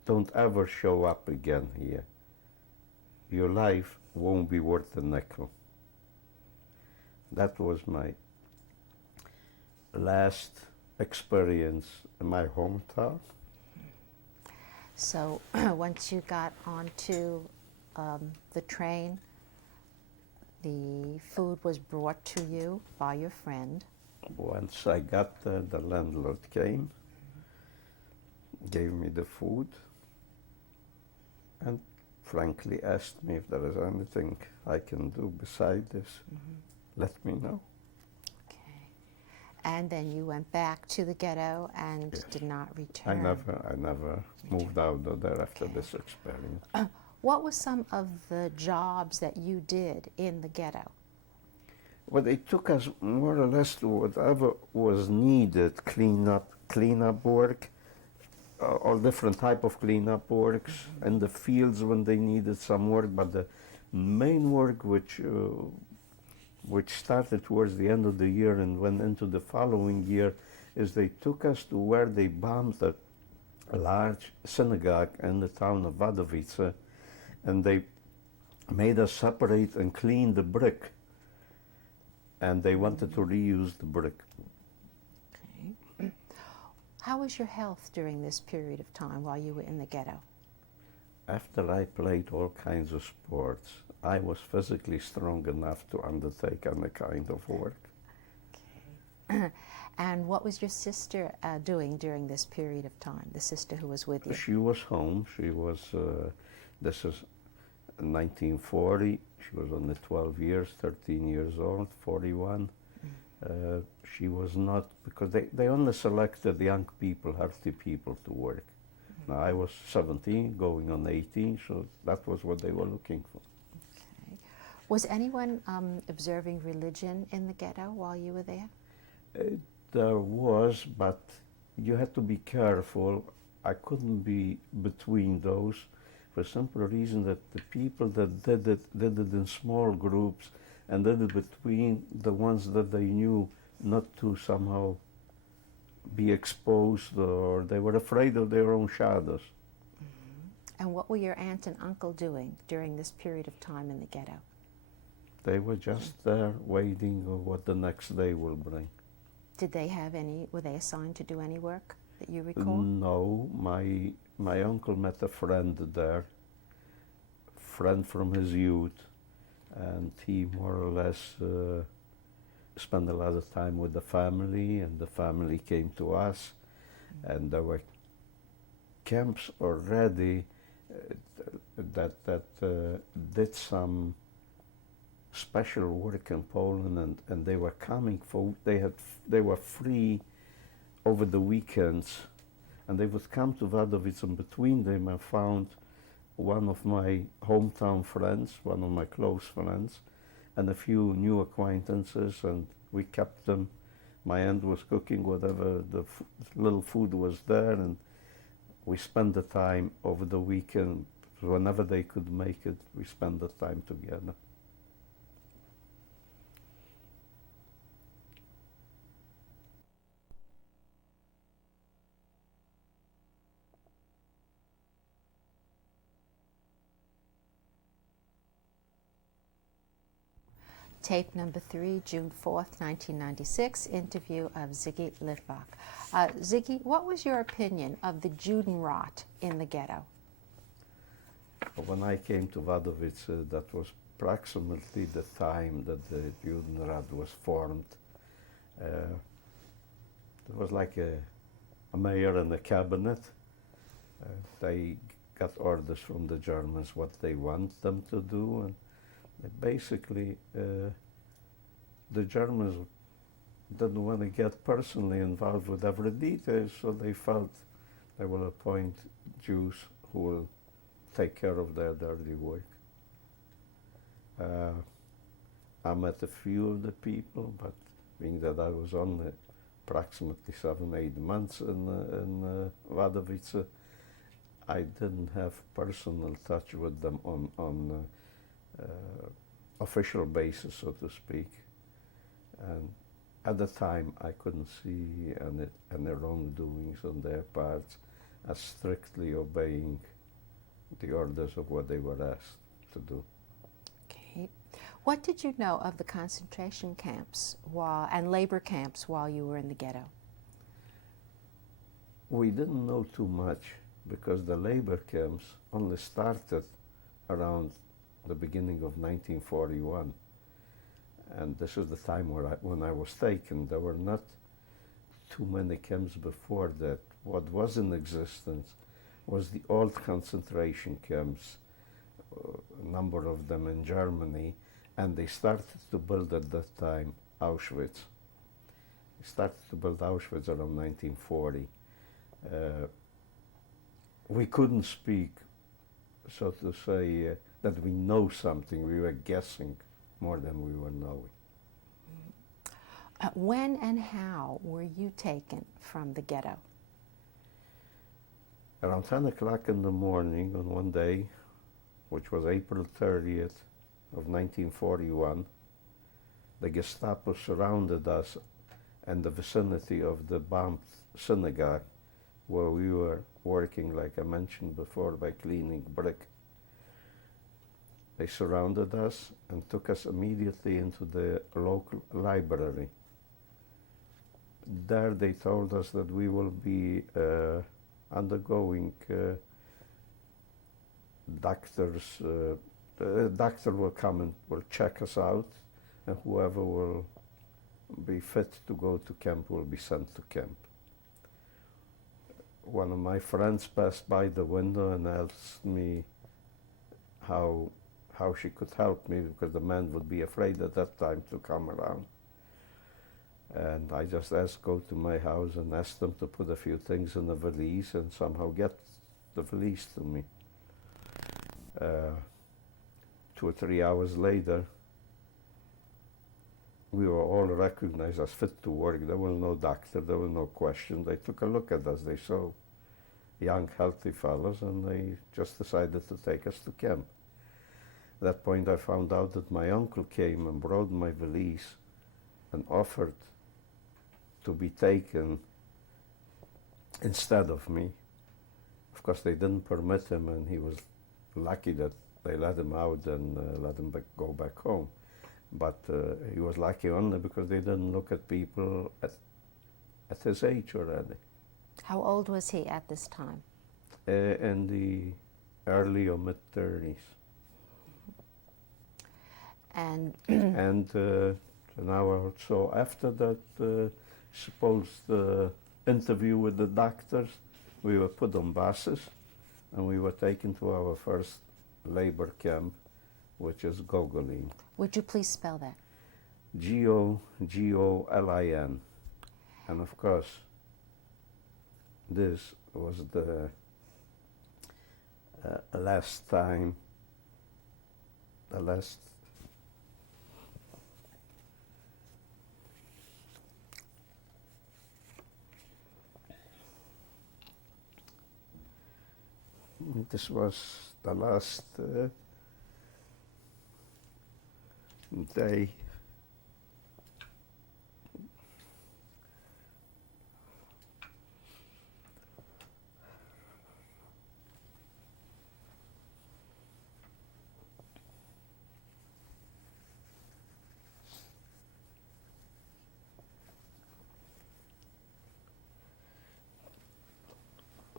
Don't ever show up again here. Your life won't be worth a nickel. That was my last experience in my hometown. So once you got onto the train, the food was brought to you by your friend. Once I got there, the landlord came, gave me the food, and frankly asked me if there is anything I can do beside this. Let me know. Okay. And then you went back to the ghetto and Yes. did not I return. never moved out of there after Okay. this experience. What were some of the jobs that you did in the ghetto? Well, they took us more or less to whatever was needed, cleanup work, all different type of cleanup works, in the fields when they needed some work. But the main work, which started towards the end of the year and went into the following year, is they took us to where they bombed a large synagogue in the town of Wadowice, and they made us separate and clean the brick. And they wanted to reuse the brick. Okay. How was your health during this period of time while you were in the ghetto? After I played all kinds of sports, I was physically strong enough to undertake any kind of work. Okay. And what was your sister doing during this period of time, the sister who was with you? She was home. She was, this is 1940. She was only 12 years, 13 years old, 41. She was not, because they only selected young people, healthy people to work. Now I was 17, going on 18, so that was what they were looking for. Okay. Was anyone observing religion in the ghetto while you were there? There was, but you had to be careful. I couldn't be between those for the simple reason that the people that did it in small groups and did it between the ones that they knew, not to somehow be exposed, or they were afraid of their own shadows. And what were your aunt and uncle doing during this period of time in the ghetto? They were just there waiting on what the next day will bring. Did they have any, were they assigned to do any work that you recall? No, my uncle met a friend there, friend from his youth, and he more or less spent a lot of time with the family, and the family came to us, and there were camps already that did some special work in Poland, and they were coming for, they were free over the weekends, and they would come to Wadowice, and between them I found one of my hometown friends, one of my close friends, and a few new acquaintances, and we kept them. My aunt was cooking whatever the little food was there, and we spent the time over the weekend. Whenever they could make it, we spent the time together. Tape number 3, June 4th, 1996, interview of Ziggy Litwok. Ziggy, what was your opinion of the Judenrat in the ghetto? When I came to Wadowice, that was approximately the time that the Judenrat was formed. There was like a mayor and a cabinet. They got orders from the Germans what they want them to do, and basically the Germans didn't want to get personally involved with every detail, so they felt they will appoint Jews who will take care of their dirty work. I met a few of the people, but being that I was only approximately 7-8 months in Wadowice, I didn't have personal touch with them on official basis, so to speak. And at the time, I couldn't see any wrongdoings on their parts, as strictly obeying the orders of what they were asked to do. Okay. What did you know of the concentration camps and labor camps while you were in the ghetto? We didn't know too much because the labor camps only started around the beginning of 1941. And this is the time when I was taken. There were not too many camps before that. What was in existence was the old concentration camps, a number of them in Germany, and they started to build at that time Auschwitz. They started to build Auschwitz around 1940. We couldn't speak, so to say, that we know something. We were guessing more than we were knowing. When and how were you taken from the ghetto? Around 10 o'clock in the morning on one day, which was April 30th of 1941, the Gestapo surrounded us in the vicinity of the bombed synagogue where we were working, like I mentioned before, by cleaning brick. They surrounded us and took us immediately into the local library. There they told us that we will be undergoing doctors. The doctor will come and will check us out, and whoever will be fit to go to camp will be sent to camp. One of my friends passed by the window and asked me how she could help me, because the man would be afraid at that time to come around. And I just asked, go to my house and ask them to put a few things in the valise and somehow get the valise to me. 2 or 3 hours later, we were all recognized as fit to work. There was no doctor, there was no question. They took a look at us. They saw young, healthy fellows, and they just decided to take us to camp. At that point, I found out that my uncle came and brought my valise and offered to be taken instead of me. Of course, they didn't permit him, and he was lucky that they let him out and let him go back home. But he was lucky only because they didn't look at people at his age already. How old was he at this time? In the early or mid-30s. And And an hour or so after that supposed interview with the doctors, we were put on buses and we were taken to our first labor camp, which is Gogolin. would you please spell that? Gogolin. And of course, this was the last time, this was the last day.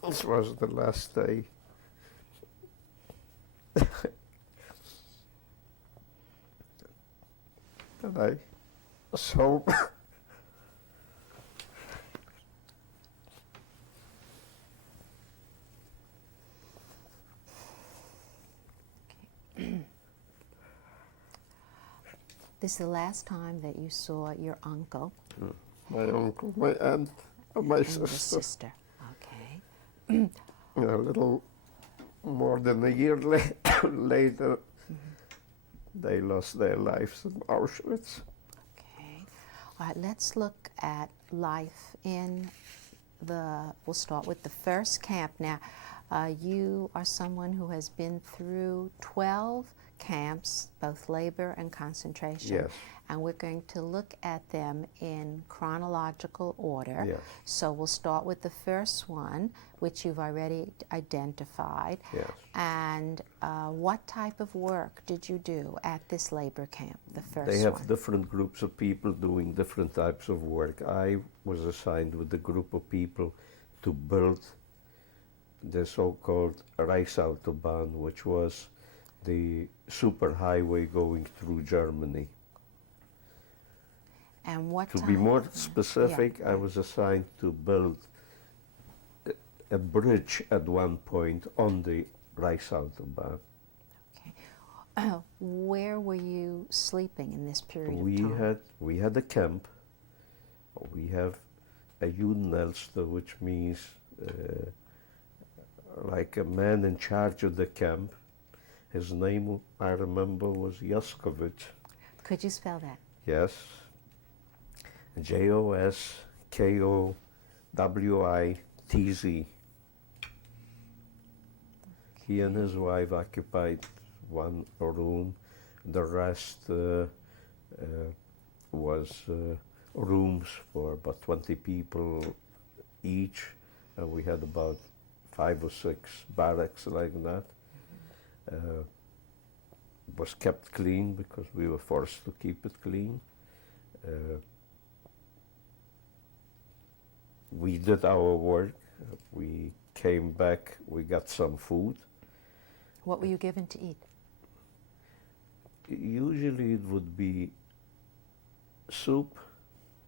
This was the last day. That I saw This is the last time that you saw your uncle my uncle, my aunt, and my and sister. your sister. Okay. A little more than a year later, they lost their lives in Auschwitz. Okay. All right, let's look at life in we'll start with the first camp now. You are someone who has been through 12 camps, both labor and concentration. Yes. And we're going to look at them in chronological order. Yes. So we'll start with the first one, which you've already identified. Yes. And what type of work did you do at this labor camp, the first They have one? different groups of people doing different types of work. I was assigned with a group of people to build the so-called Reichsautobahn, which was the superhighway going through Germany. And what To type be more of- specific, yeah. I was assigned to build a bridge at one point on the Reichsautobahn. Where were you sleeping in this period of time? We had a camp. We have a Judenelster, which means like a man in charge of the camp. His name, I remember, was Joskovich. Could you spell that? Yes. Joskowitz. He and his wife occupied one room. The rest was rooms for about 20 people each. And we had about 5 or 6 barracks like that. Was kept clean because we were forced to keep it clean. We did our work. We came back. We got some food. What were you given to eat? Usually it would be soup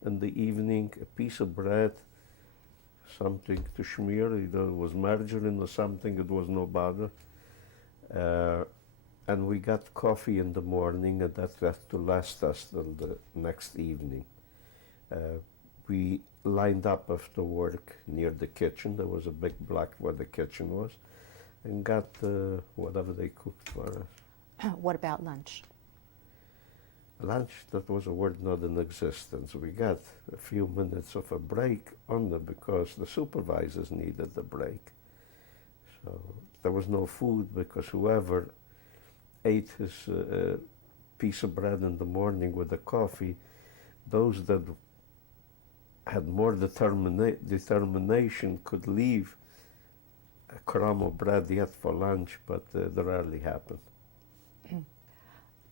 in the evening, a piece of bread, something to smear, either it was margarine or something, it was no bother. And we got coffee in the morning, and that had to last us till the next evening. We lined up after work near the kitchen. There was a big block where the kitchen was, and got whatever they cooked for us. What about lunch? Lunch, that was a word not in existence. We got a few minutes of a break on there because the supervisors needed the break. So there was no food because whoever ate his piece of bread in the morning with the coffee, those that had more determination could leave a crumb of bread yet for lunch, but that rarely happened.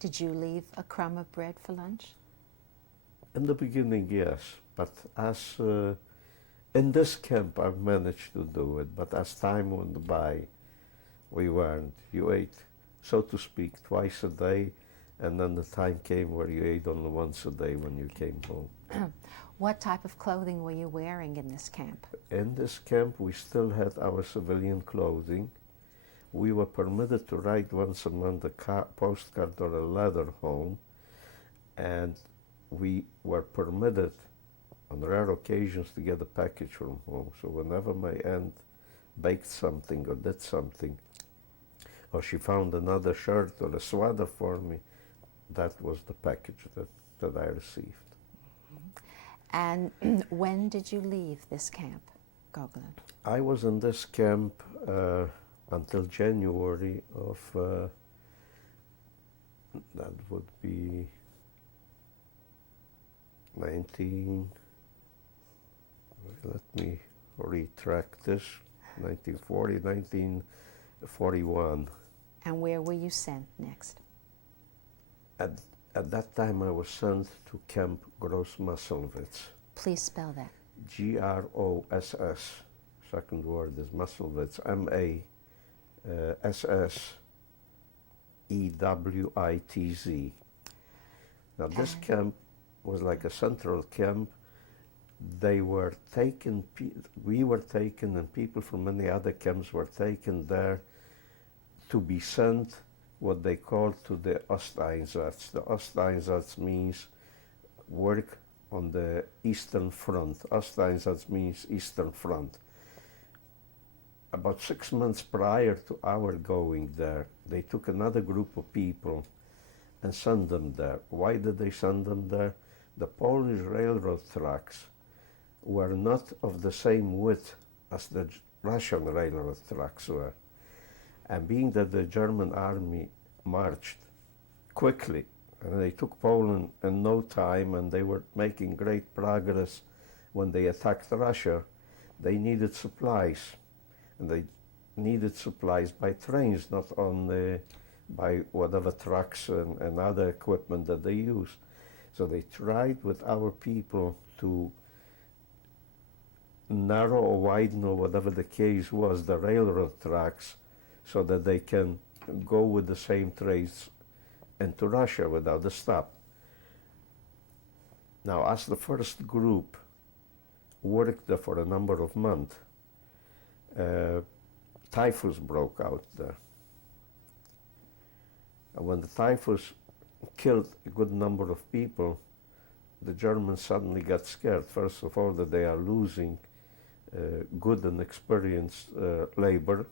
Did you leave a crumb of bread for lunch? In the beginning, yes, but as in this camp I managed to do it, but as time went by, we weren't. You ate, so to speak, twice a day, and then the time came where you ate only once a day when you came home. What type of clothing were you wearing in this camp? In this camp, we still had our civilian clothing. We were permitted to write once a month a postcard or a letter home, and we were permitted on rare occasions to get a package from home. So whenever my aunt baked something or did something, or she found another shirt or a sweater for me, that was the package that I received. And when did you leave this camp, Gogolin? I was in this camp until January of, that would be 1941. And where were you sent next? At that time I was sent to Camp Gross-Masselwitz. Please spell that. Gross, second word is Masselwitz, Massewitz. Now this camp was like a central camp. We were taken, and people from many other camps were taken there to be sent what they called to the Osteinsatz. The Osteinsatz means work on the Eastern Front. Osteinsatz means Eastern Front. About 6 months prior to our going there, they took another group of people and sent them there. Why did they send them there? The Polish railroad tracks were not of the same width as the Russian railroad tracks were. And being that the German army marched quickly, and they took Poland in no time, and they were making great progress when they attacked Russia, they needed supplies. And they needed supplies by trains, not on by whatever trucks and other equipment that they used. So they tried with our people to narrow or widen, or whatever the case was, the railroad tracks, so that they can go with the same trains into Russia without a stop. Now, as the first group worked there for a number of months, typhus broke out there. And when the typhus killed a good number of people, the Germans suddenly got scared. First of all, that they are losing good and experienced labor.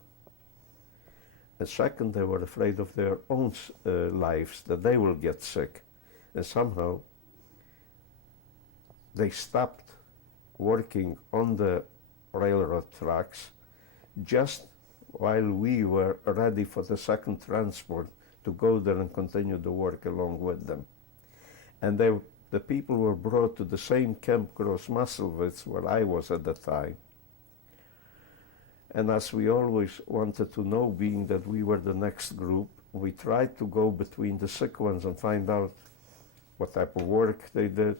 And second, they were afraid of their own lives, that they will get sick. And somehow they stopped working on the railroad tracks just while we were ready for the second transport to go there and continue the work along with them. And the people were brought to the same Camp Grossmasselwitz where I was at the time. And as we always wanted to know, being that we were the next group, we tried to go between the sick ones and find out what type of work they did,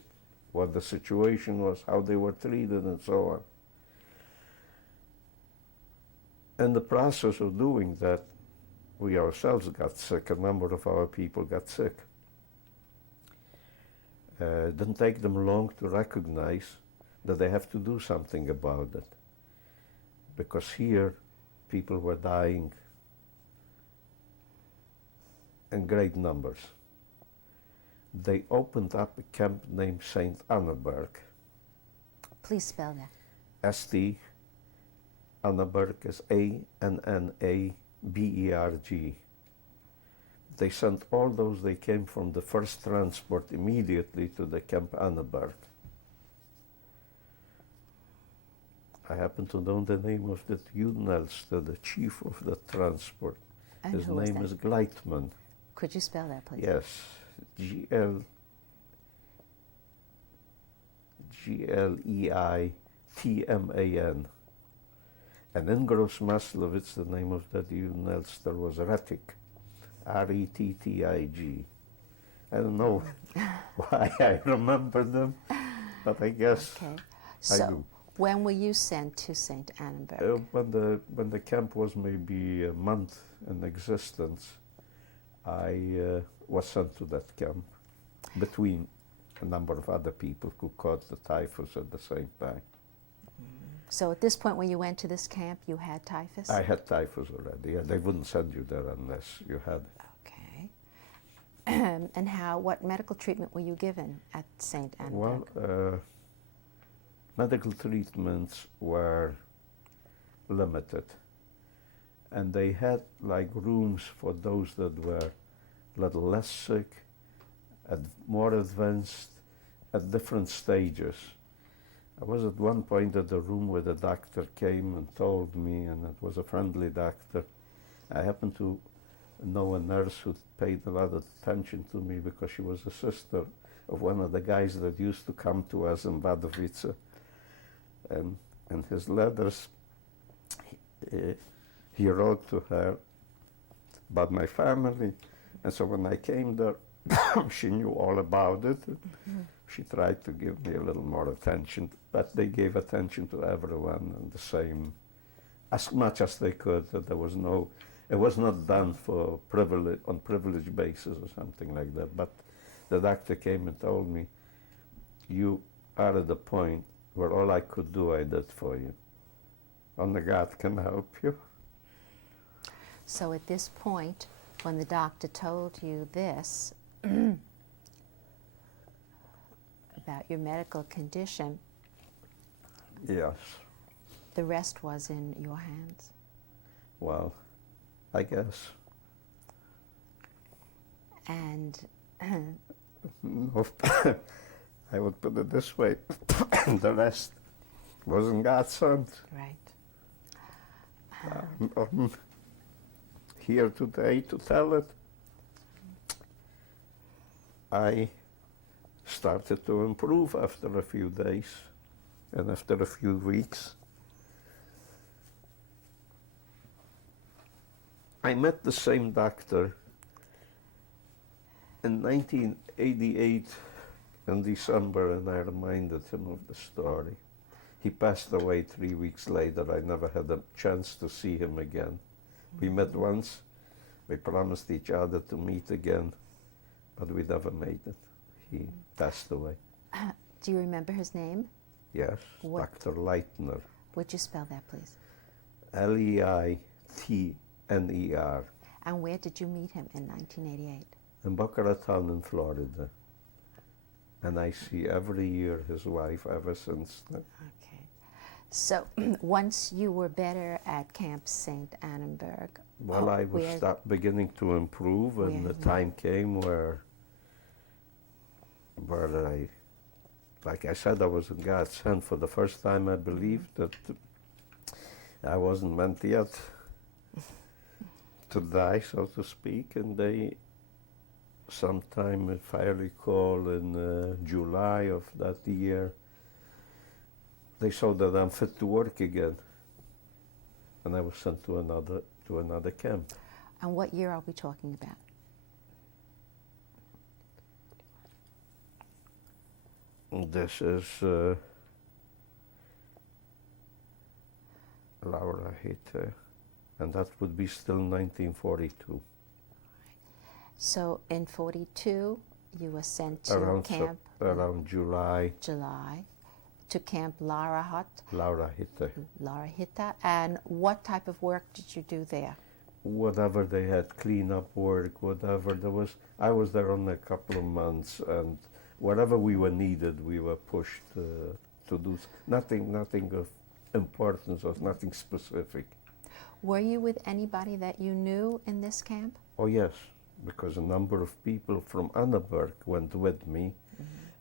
what the situation was, how they were treated, and so on. In the process of doing that, we ourselves got sick. A number of our people got sick. It didn't take them long to recognize that they have to do something about it. Because here, people were dying in great numbers. They opened up a camp named St. Annaberg. Please spell that. St. Annaberg is Annaberg. They sent all those, they came from the first transport immediately to the Camp Annaberg. I happen to know the name of the Junelster, the chief of the transport. And His who was name that? is Gleitman. Could you spell that, please? Yes, Gleitman. And in Grossmasselwitz, the name of that Junelster was Rettig, Rettig. I don't know why I remember them, but I guess Okay. I So, do. when were you sent to St. Annenberg? When the camp was maybe a month in existence, I was sent to that camp between a number of other people who caught the typhus at the same time. So at this point when you went to this camp, you had typhus? I had typhus already. Yeah, they wouldn't send you there unless you had it. Okay. And what medical treatment were you given at St. Annenberg? Well, medical treatments were limited. And they had like rooms for those that were a little less sick, more advanced, at different stages. I was at one point at the room where the doctor came and told me, and it was a friendly doctor. I happened to know a nurse who paid a lot of attention to me because she was a sister of one of the guys that used to come to us in Wadowice. And in his letters, he wrote to her about my family. And so when I came there, she knew all about it. Mm-hmm. She tried to give me a little more attention, but they gave attention to everyone and the same, as much as they could. That there was no, it was not done for privilege, on privilege basis or something like that. But the doctor came and told me, you are at the point where all I could do, I did for you. Only God can help you. So at this point, when the doctor told you this, about your medical condition, Yes. the rest was in your hands. Well, I guess. And I would put it this way, the rest was in God's hand. right. I'm here today to tell it. I started to improve after a few days and after a few weeks. I met the same doctor in 1988 in December, and I reminded him of the story. He passed away 3 weeks later. I never had a chance to see him again. We met once. We promised each other to meet again, but we never made it. He passed away. Do you remember his name? Yes, What? Dr. Leitner. Would you spell that, please? Leitner. And where did you meet him in 1988? In Boca Raton in Florida. And I see every year his wife ever since then. Okay. So once you were better at Camp St. Annenberg, Well, I was beginning to improve, and the time came where I, like I said, I was in God's hand. For the first time, I believed that I wasn't meant yet to die, so to speak. And they, sometime, if I recall, in July of that year, they saw that I'm fit to work again, and I was sent to another camp. And what year are we talking about? This is Laura Hitte, and that would be still 1942. So in 42, you were sent to Around camp around July. To Camp Laura Hitte. Hitta. And what type of work did you do there? Whatever they had, cleanup work, whatever there was. I was there only a couple of months, and wherever we were needed, we were pushed to do nothing of importance or nothing specific. Were you with anybody that you knew in this camp? Oh yes, because a number of people from Annaberg went with me,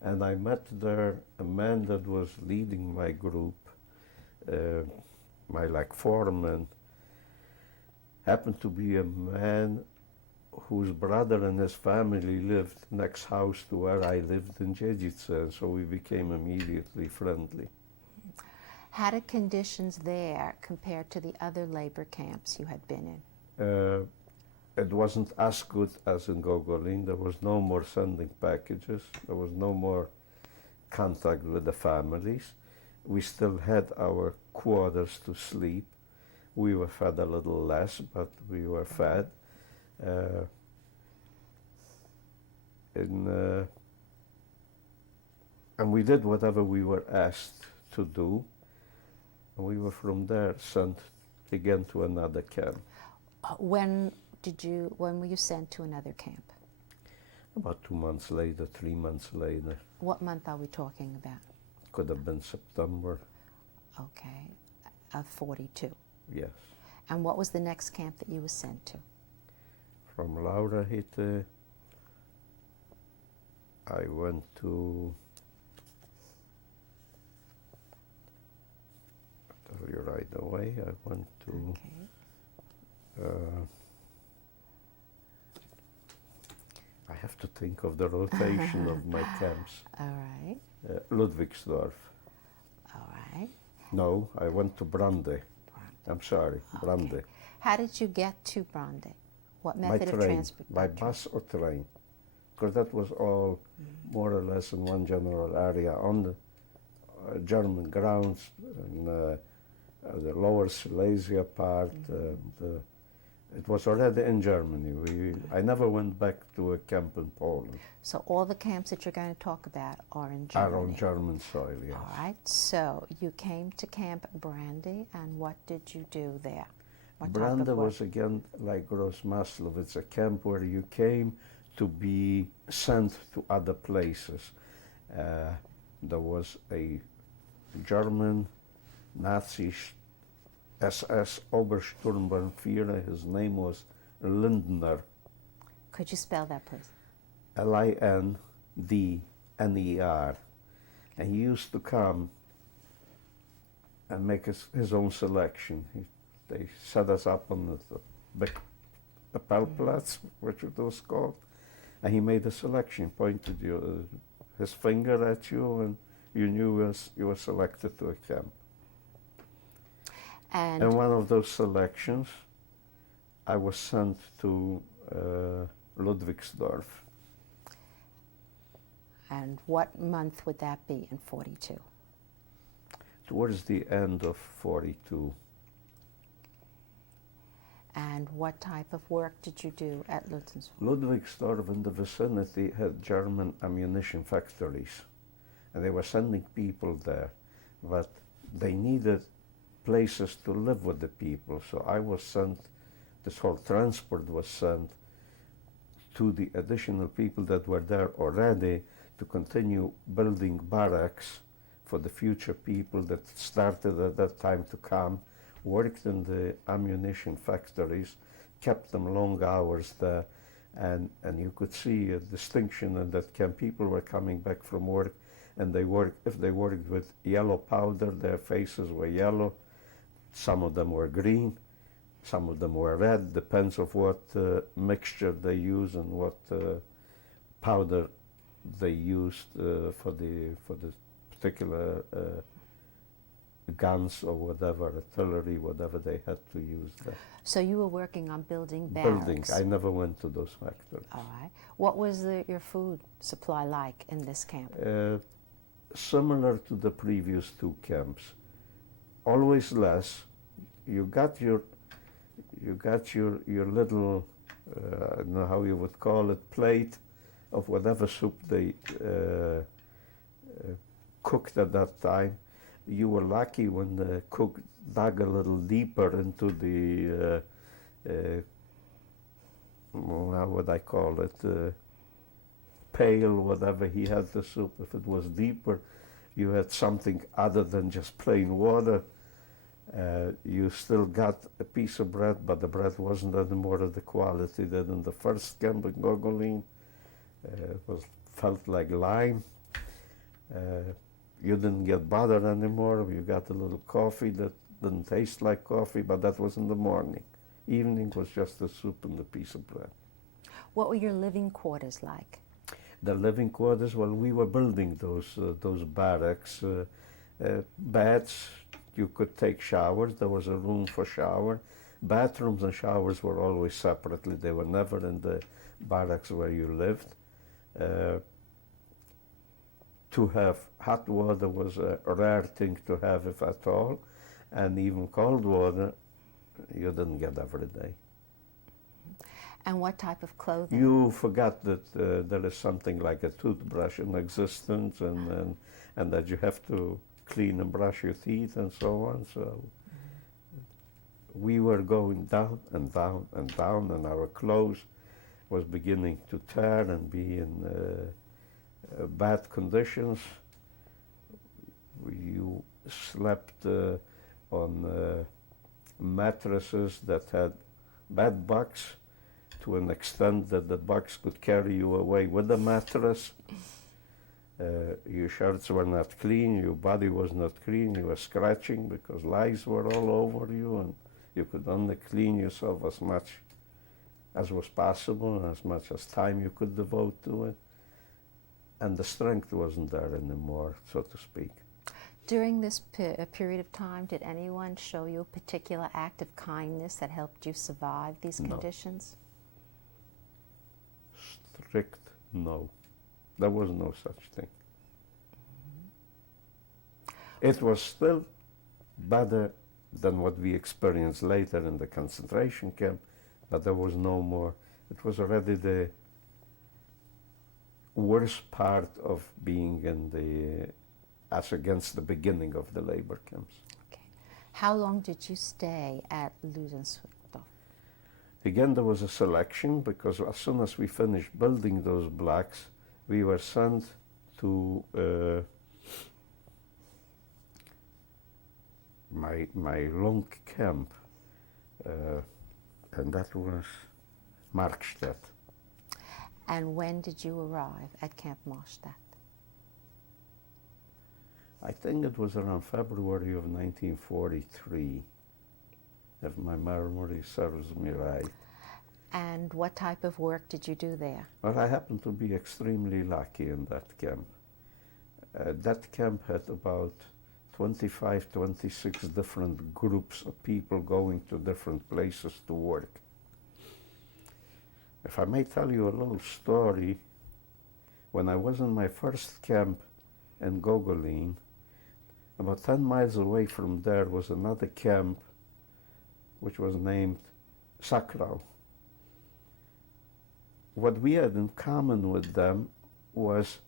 and I met there a man that was leading my group, my foreman, happened to be a man whose brother and his family lived next house to where I lived in Dziedzice, and so we became immediately friendly. How did conditions there compare to the other labor camps you had been in? It wasn't as good as in Gogolin. There was no more sending packages. There was no more contact with the families. We still had our quarters to sleep. We were fed a little less, but we were fed. And we did whatever we were asked to do. And we were from there sent again to another camp. When were you sent to another camp? About 2 months later, 3 months later. What month are we talking about? Could have been September. Okay, of 42. Yes. And what was the next camp that you were sent to? From Laura Hitte, I went to, I'll tell you right away, I went to, I have to think of the rotation of my camps. All right. Ludwigsdorf. All right. No, I went to Brande. I'm sorry, Brande. Okay. How did you get to Brande? What method of train, transport? by bus or train. Because that was all more or less in one general area on the German grounds, and the lower Silesia part. It was already in Germany. I never went back to a camp in Poland. So all the camps that you're going to talk about are in Germany? Are on German soil, yes. All right. So you came to Camp Brande, and what did you do there? Brande was again like Grossmaslow. It's a camp where you came to be sent to other places. There was a German Nazi SS Obersturmbannführer. His name was Lindner. Could you spell that, please? Lindner. And he used to come and make his own selection. they set us up on the big Appellplatz, which it was called, and he made a selection, pointed his finger at you, and you knew you were selected to a camp. And one of those selections, I was sent to Ludwigsdorf. And what month would that be in 42? Towards the end of 42. And what type of work did you do at Ludwigsdorf? Ludwigsdorf in the vicinity had German ammunition factories, and they were sending people there, but they needed places to live with the people, so I was sent, this whole transport was sent to the additional people that were there already to continue building barracks for the future people that started at that time to come, worked in the ammunition factories, kept them long hours there, and you could see a distinction in that camp. People were coming back from work, and if they worked with yellow powder, their faces were yellow. Some of them were green, some of them were red, depends of what mixture they use and what powder they used for the particular guns or whatever, artillery, whatever they had to use there. So you were working on building barracks? Building. I never went to those factories. All right. What was your food supply like in this camp? Similar to the previous two camps. Always less. You got your little, I don't know how you would call it, plate of whatever soup they cooked at that time. You were lucky when the cook dug a little deeper into the, how would I call it, pail, whatever he had the soup. If it was deeper, you had something other than just plain water. You still got a piece of bread, but the bread wasn't any more of the quality than in the first camp in Gogolin. Felt like lime. You didn't get butter anymore. You got a little coffee that didn't taste like coffee, but that was in the morning. Evening was just the soup and the piece of bread. What were your living quarters like? The living quarters, well, we were building those barracks. Beds, you could take showers. There was a room for shower. Bathrooms and showers were always separately. They were never in the barracks where you lived. To have hot water was a rare thing to have, if at all, and even cold water you didn't get every day. And what type of clothing? You forgot that there is something like a toothbrush in existence, and that you have to clean and brush your teeth and so on. So we were going down and down and down, and our clothes was beginning to tear and be in bad conditions. You slept on mattresses that had bed bugs to an extent that the bugs could carry you away with the mattress. Your shirts were not clean, your body was not clean, you were scratching because lice were all over you, and you could only clean yourself as much as was possible and as much as time you could devote to it. And the strength wasn't there anymore, so to speak. During this period of time, did anyone show you a particular act of kindness that helped you survive these conditions? Strict no. There was no such thing. It was still better than what we experienced later in the concentration camp, but there was no more. It was already the worst part of being in as against the beginning of the labor camps. Okay. How long did you stay at Ludwigsdorf? Again, there was a selection, because as soon as we finished building those blocks, we were sent to my long camp, and that was Markstedt. And when did you arrive at Camp Markstedt? I think it was around February of 1943. if my memory serves me right. And what type of work did you do there? Well, I happened to be extremely lucky in that camp. That camp had about 25, 26 different groups of people going to different places to work. If I may tell you a little story, when I was in my first camp in Gogolin, about 10 miles away from there was another camp which was named Sakral. What we had in common with them was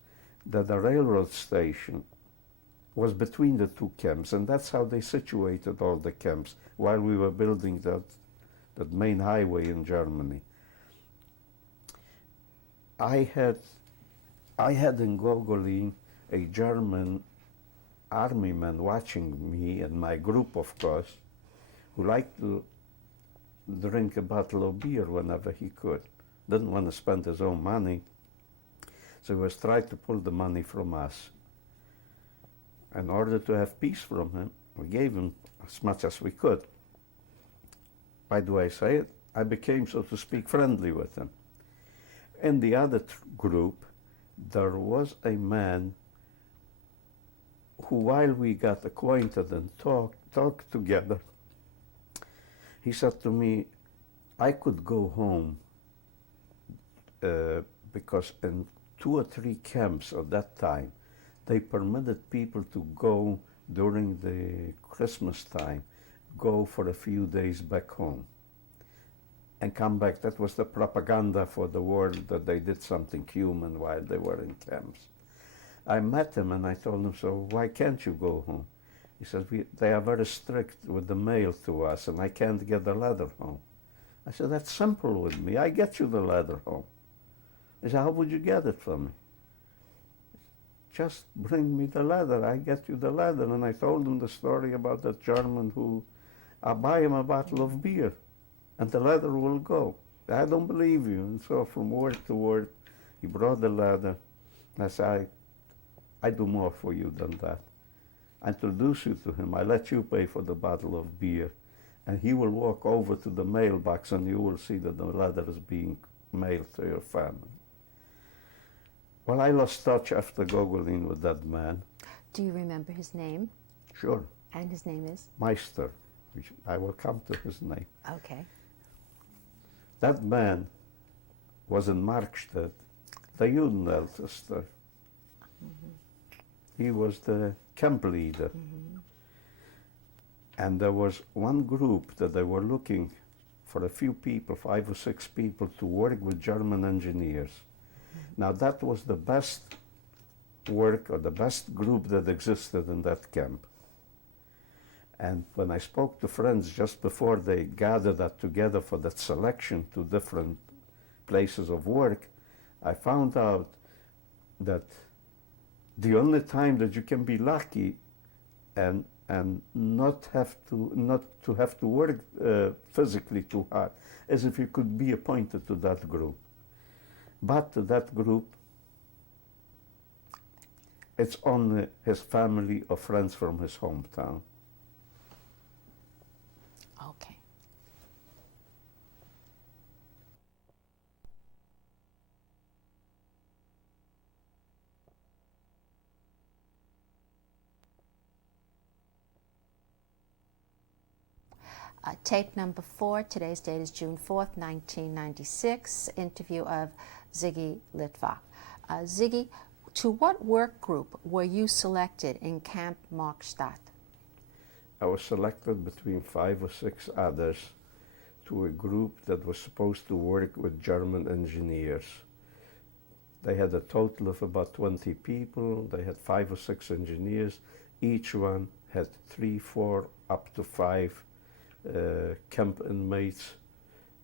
that the railroad station was between the two camps, and that's how they situated all the camps while we were building that main highway in Germany. I had in Gogolin a German army man watching me and my group, of course, who liked to drink a bottle of beer whenever he could. Didn't want to spend his own money, so he was trying to pull the money from us. In order to have peace from him, we gave him as much as we could. Why do I say it? I became, so to speak, friendly with him. In the other group, there was a man who, while we got acquainted and talked together, he said to me, I could go home because in 2 or 3 camps at that time, they permitted people to go during the Christmas time, go for a few days back home and come back. That was the propaganda for the world, that they did something human while they were in camps. I met him and I told him, so why can't you go home? He said, they are very strict with the mail to us and I can't get the letter home. I said, that's simple with me. I get you the letter home. He said, how would you get it from me? Just bring me the letter. I get you the letter. And I told him the story about that German who, I buy him a bottle of beer and the letter will go. I don't believe you. And so from word to word, he brought the letter. I said, I do more for you than that. I introduce you to him. I let you pay for the bottle of beer. And he will walk over to the mailbox and you will see that the letter is being mailed to your family. Well, I lost touch after Gogolin with that man. Do you remember his name? Sure. And his name is? Meister, which I will come to his name. Okay. That man was in Markstedt, the Judenältester. He was the camp leader. And there was one group that they were looking for a few people, 5 or 6 people, to work with German engineers. Now that was the best work or the best group that existed in that camp. And when I spoke to friends just before they gathered that together for that selection to different places of work, I found out that the only time that you can be lucky and not to have to work physically too hard is if you could be appointed to that group. But to that group, it's only his family or friends from his hometown. Okay. Tape number 4, today's date is June 4th, 1996, interview of Ziggy Litwok. Ziggy, to what work group were you selected in Camp Markstadt? I was selected between 5 or 6 others to a group that was supposed to work with German engineers. They had a total of about 20 people. They had 5 or 6 engineers. Each one had 3, 4, up to 5 camp inmates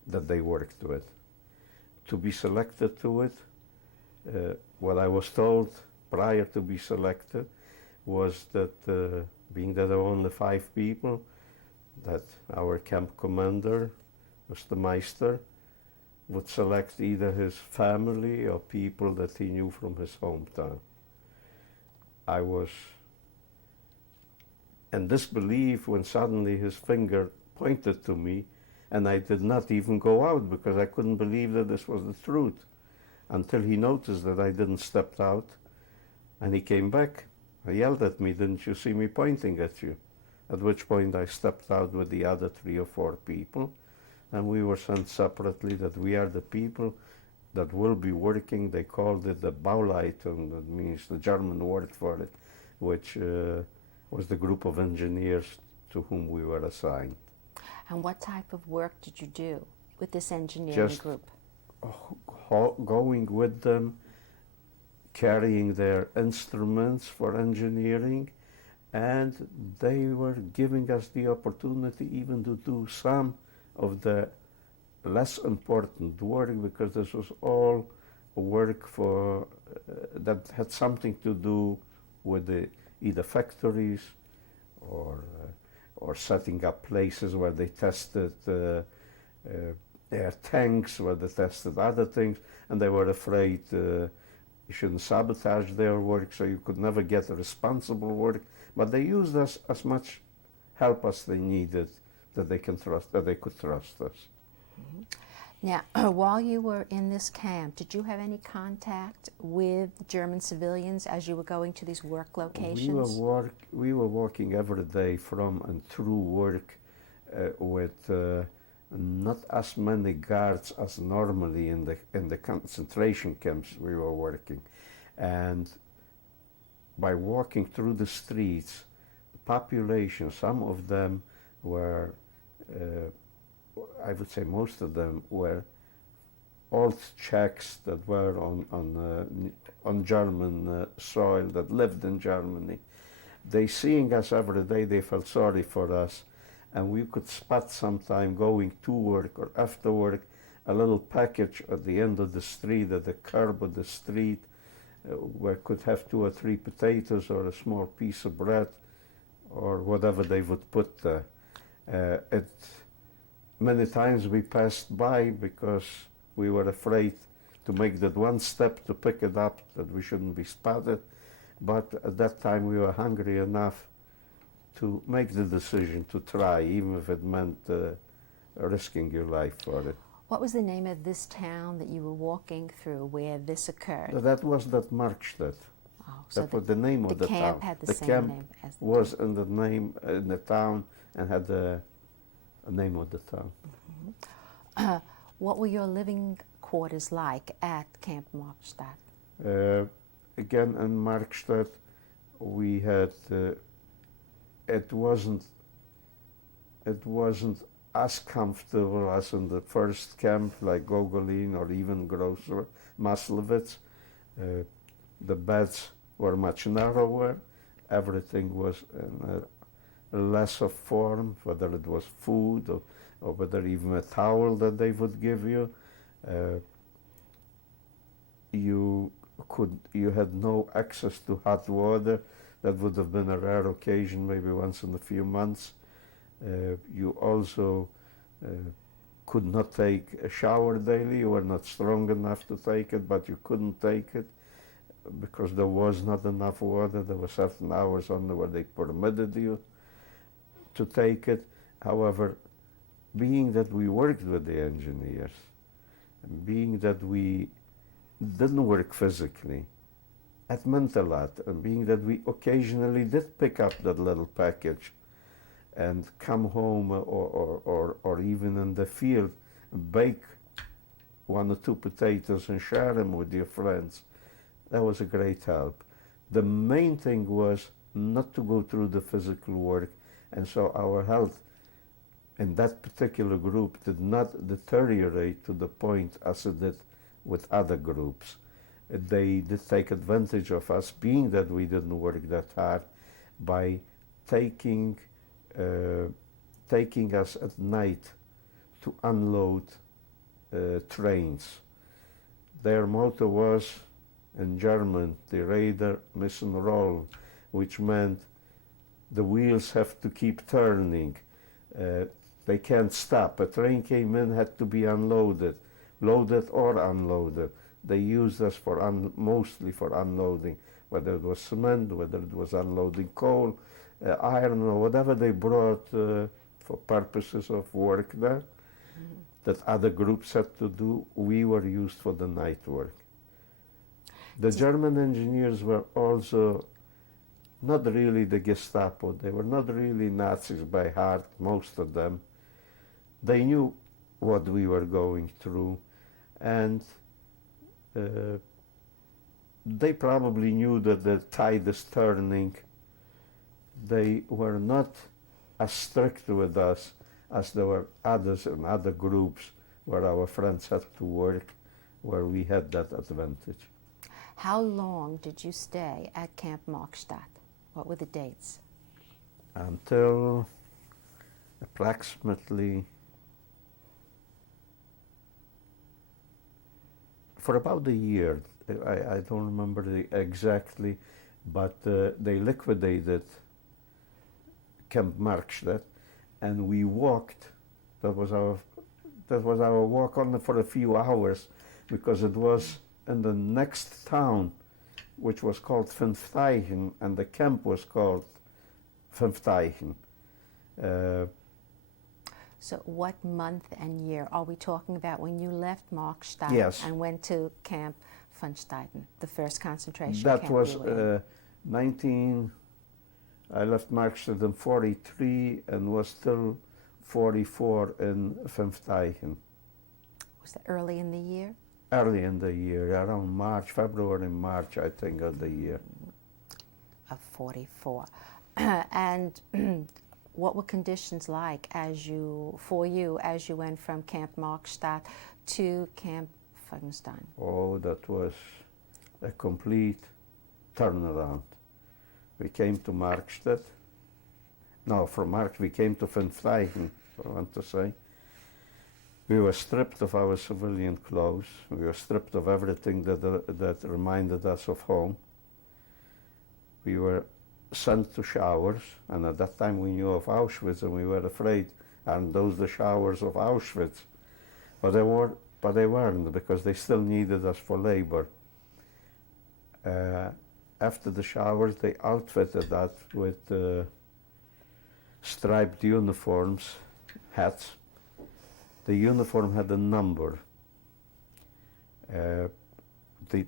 that they worked with. To be selected to it, what I was told prior to be selected was that being that there were only 5 people, that our camp commander, Mr. Meister, would select either his family or people that he knew from his hometown. I was in disbelief when suddenly his finger pointed to me, and I did not even go out because I couldn't believe that this was the truth until he noticed that I didn't step out, and he came back. He yelled at me, "Didn't you see me pointing at you?" At which point I stepped out with the other 3 or 4 people, and we were sent separately that we are the people that will be working. They called it the Bauleitung, that means the German word for it, which was the group of engineers to whom we were assigned. And what type of work did you do with this engineering Just group? Going with them, carrying their instruments for engineering, and they were giving us the opportunity even to do some of the less important work, because this was all work for that had something to do with either factories or setting up places where they tested their tanks, where they tested other things, and they were afraid you shouldn't sabotage their work, so you could never get a responsible work. But they used us as much help as they needed, that they could trust us. Mm-hmm. Now, while you were in this camp, did you have any contact with German civilians as you were going to these work locations? We were working every day from and through work with not as many guards as normally in the concentration camps we were working, and by walking through the streets, the population, some of them were. I would say most of them were old Czechs that were on German soil, that lived in Germany. They, seeing us every day, they felt sorry for us, and we could spot sometime going to work or after work a little package at the end of the street, at the curb of the street, where could have 2 or 3 potatoes or a small piece of bread or whatever they would put there. Many times we passed by because we were afraid to make that one step to pick it up, that we shouldn't be spotted. But at that time we were hungry enough to make the decision to try, even if it meant risking your life for it. What was the name of this town that you were walking through where this occurred? That was that Markstedt. Oh, so that was the name of the town. The camp had the same camp name as the was town. in the name in the town and had a name of the town. Mm-hmm. What were your living quarters like at Camp Markstedt? Again, in Markstedt, we had. It wasn't as comfortable as in the first camp, like Gogolin or even Grosser, Maslowitz. The beds were much narrower. Everything was in a lesser form, whether it was food or whether even a towel that they would give you. You had no access to hot water. That would have been a rare occasion, maybe once in a few months. You also could not take a shower daily. You were not strong enough to take it, but you couldn't take it because there was not enough water. There were certain hours only where they permitted you to take it. However, being that we worked with the engineers, and being that we didn't work physically, it meant a lot. And being that we occasionally did pick up that little package and come home or even in the field, bake 1 or 2 potatoes and share them with your friends, that was a great help. The main thing was not to go through the physical work, and so our health in that particular group did not deteriorate to the point as it did with other groups. They did take advantage of us, being that we didn't work that hard, by taking us at night to unload trains. Their motto was, in German, "Die Räder müssen rollen," which meant the wheels have to keep turning. They can't stop. A train came in, had to be unloaded, loaded or unloaded. They used us mostly for unloading, whether it was cement, whether it was unloading coal, iron, or whatever they brought for purposes of work there that other groups had to do. We were used for the night work. The German engineers were also not really the Gestapo. They were not really Nazis by heart, most of them. They knew what we were going through, and they probably knew that the tide is turning. They were not as strict with us as there were others in other groups where our friends had to work, where we had that advantage. How long did you stay at Camp Markstadt? What were the dates? Until approximately, for about a year. I don't remember exactly, but they liquidated Camp Markstadt, and we walked. That was our walk only for a few hours, because it was in the next town, which was called Fünfteichen, and the camp was called Fünfteichen. So what month and year are we talking about when you left Markstadt Yes. and went to Camp Fünfteichen, the first concentration That camp was you were in? I left Markstadt in 43 and was still 44 in Fünfteichen. Was that early in the year? Early in the year, around March, February, March, I think, of the year. Of 44. And what were conditions like for you as you went from Camp Markstadt to Camp Fünfstein? Oh, that was a complete turnaround. We came to Markstadt. No, from Mark we came to Fünfteichen, I want to say. We were stripped of our civilian clothes. We were stripped of everything that reminded us of home. We were sent to showers, and at that time we knew of Auschwitz, and we were afraid, aren't those the showers of Auschwitz? But they weren't, because they still needed us for labor. After the showers, they outfitted us with striped uniforms, hats. The uniform had a number.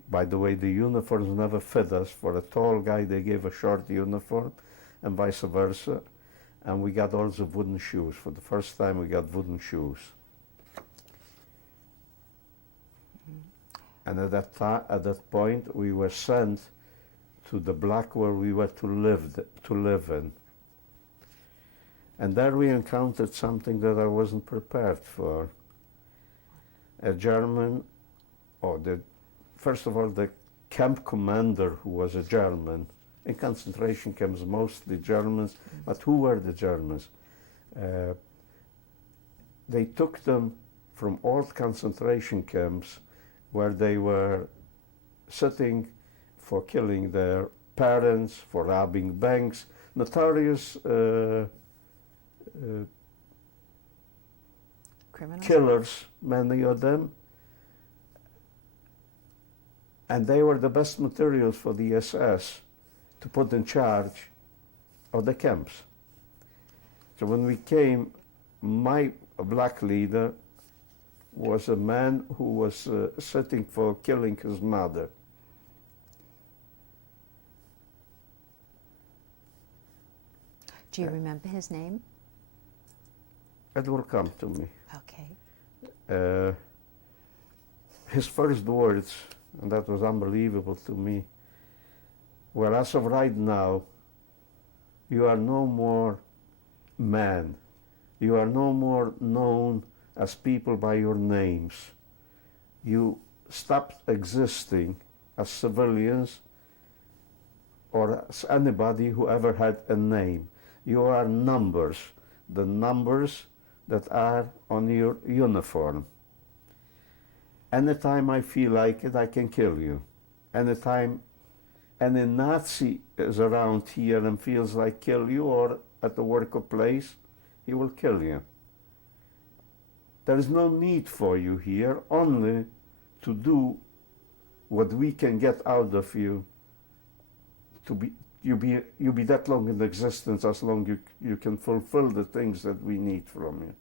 By the way, the uniforms never fit us. For a tall guy, they gave a short uniform, and vice versa. And we got also wooden shoes. For the first time, we got wooden shoes. And at that point, we were sent to the block where we were to live in. And there we encountered something that I wasn't prepared for. A German, first of all, the camp commander, who was a German. In concentration camps, mostly Germans, but who were the Germans? They took them from old concentration camps where they were sitting for killing their parents, for robbing banks, notorious Criminals? killers, many of them. And they were the best materials for the SS to put in charge of the camps. So when we came, my black leader was a man who was sitting for killing his mother. Do you remember his name? It will come to me. Okay. His first words, and that was unbelievable to me, were, as of right now, you are no more man. You are no more known as people by your names. You stopped existing as civilians or as anybody who ever had a name. You are numbers, the numbers that are on your uniform. Anytime I feel like it, I can kill you. Anytime any Nazi is around here and feels like kill you, or at the workplace, he will kill you. There is no need for you here, only to do what we can get out of you you be that long in existence as long you can fulfill the things that we need from you.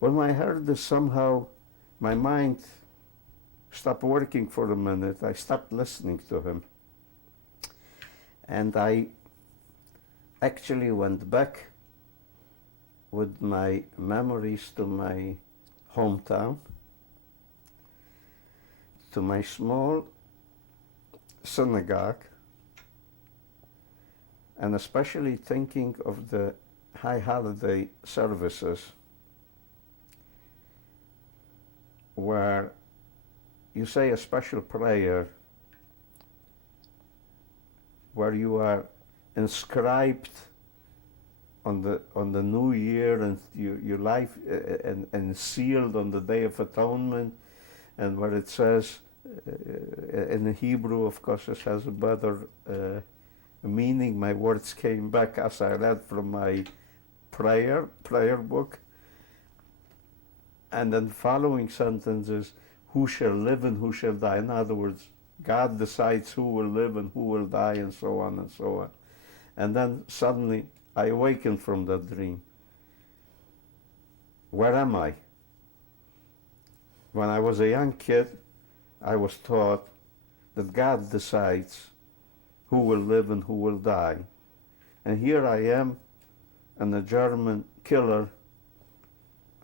When I heard this, somehow my mind stopped working for a minute. I stopped listening to him. And I actually went back with my memories to my hometown, to my small synagogue, and especially thinking of the high holiday services where you say a special prayer, where you are inscribed on the new year, and your life and sealed on the Day of Atonement, and where it says in the Hebrew, of course, it has a better meaning. My words came back as I read from my prayer book, and then following sentences, who shall live and who shall die. In other words, God decides who will live and who will die, and so on and so on. And then suddenly I awakened from that dream. Where am I? When I was a young kid, I was taught that God decides who will live and who will die. And here I am, and a German killer,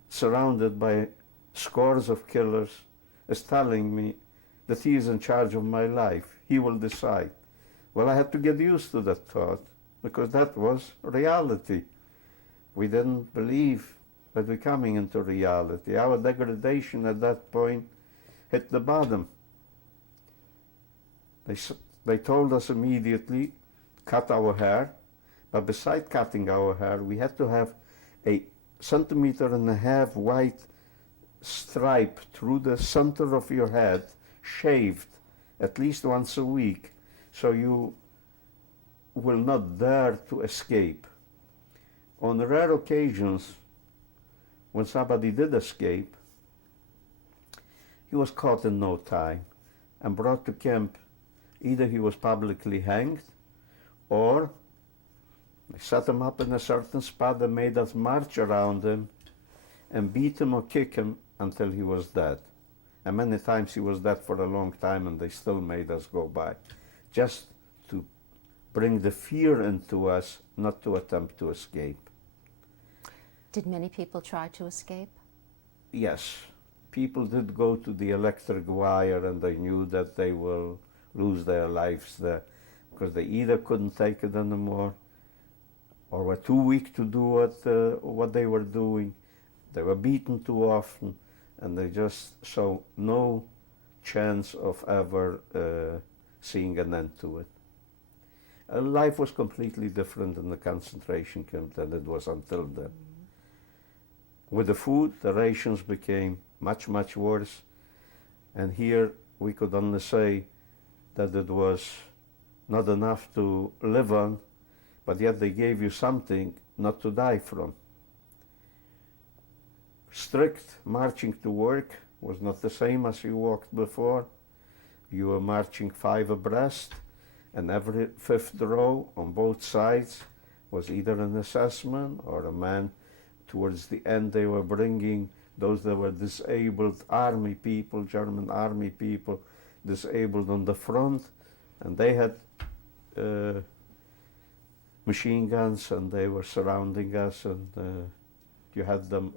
surrounded by scores of killers, is telling me that he is in charge of my life. He will decide. Well, I had to get used to that thought, because that was reality. We didn't believe that we're coming into reality. Our degradation at that point hit the bottom. They told us immediately, cut our hair, but beside cutting our hair, we had to have a 1.5 centimeter white stripe through the center of your head, shaved at least once a week, so you will not dare to escape. On rare occasions, when somebody did escape, he was caught in no time and brought to camp. Either he was publicly hanged, or they set him up in a certain spot and made us march around him and beat him or kick him until he was dead. And many times he was dead for a long time, and they still made us go by, just to bring the fear into us, not to attempt to escape. Did many people try to escape? Yes, people did go to the electric wire, and they knew that they will lose their lives there, because they either couldn't take it anymore, or were too weak to do what they were doing. They were beaten too often, and they just saw no chance of ever seeing an end to it. Life was completely different in the concentration camp than it was until then. With the food, the rations became much, much worse, and here we could only say that it was not enough to live on, but yet they gave you something not to die from. Strict marching to work was not the same as you walked before. You were marching 5 abreast, and every 5th row on both sides was either an assessment or a man. Towards the end, they were bringing those that were disabled army people, German army people, disabled on the front, and they had machine guns, and they were surrounding us, and you had them.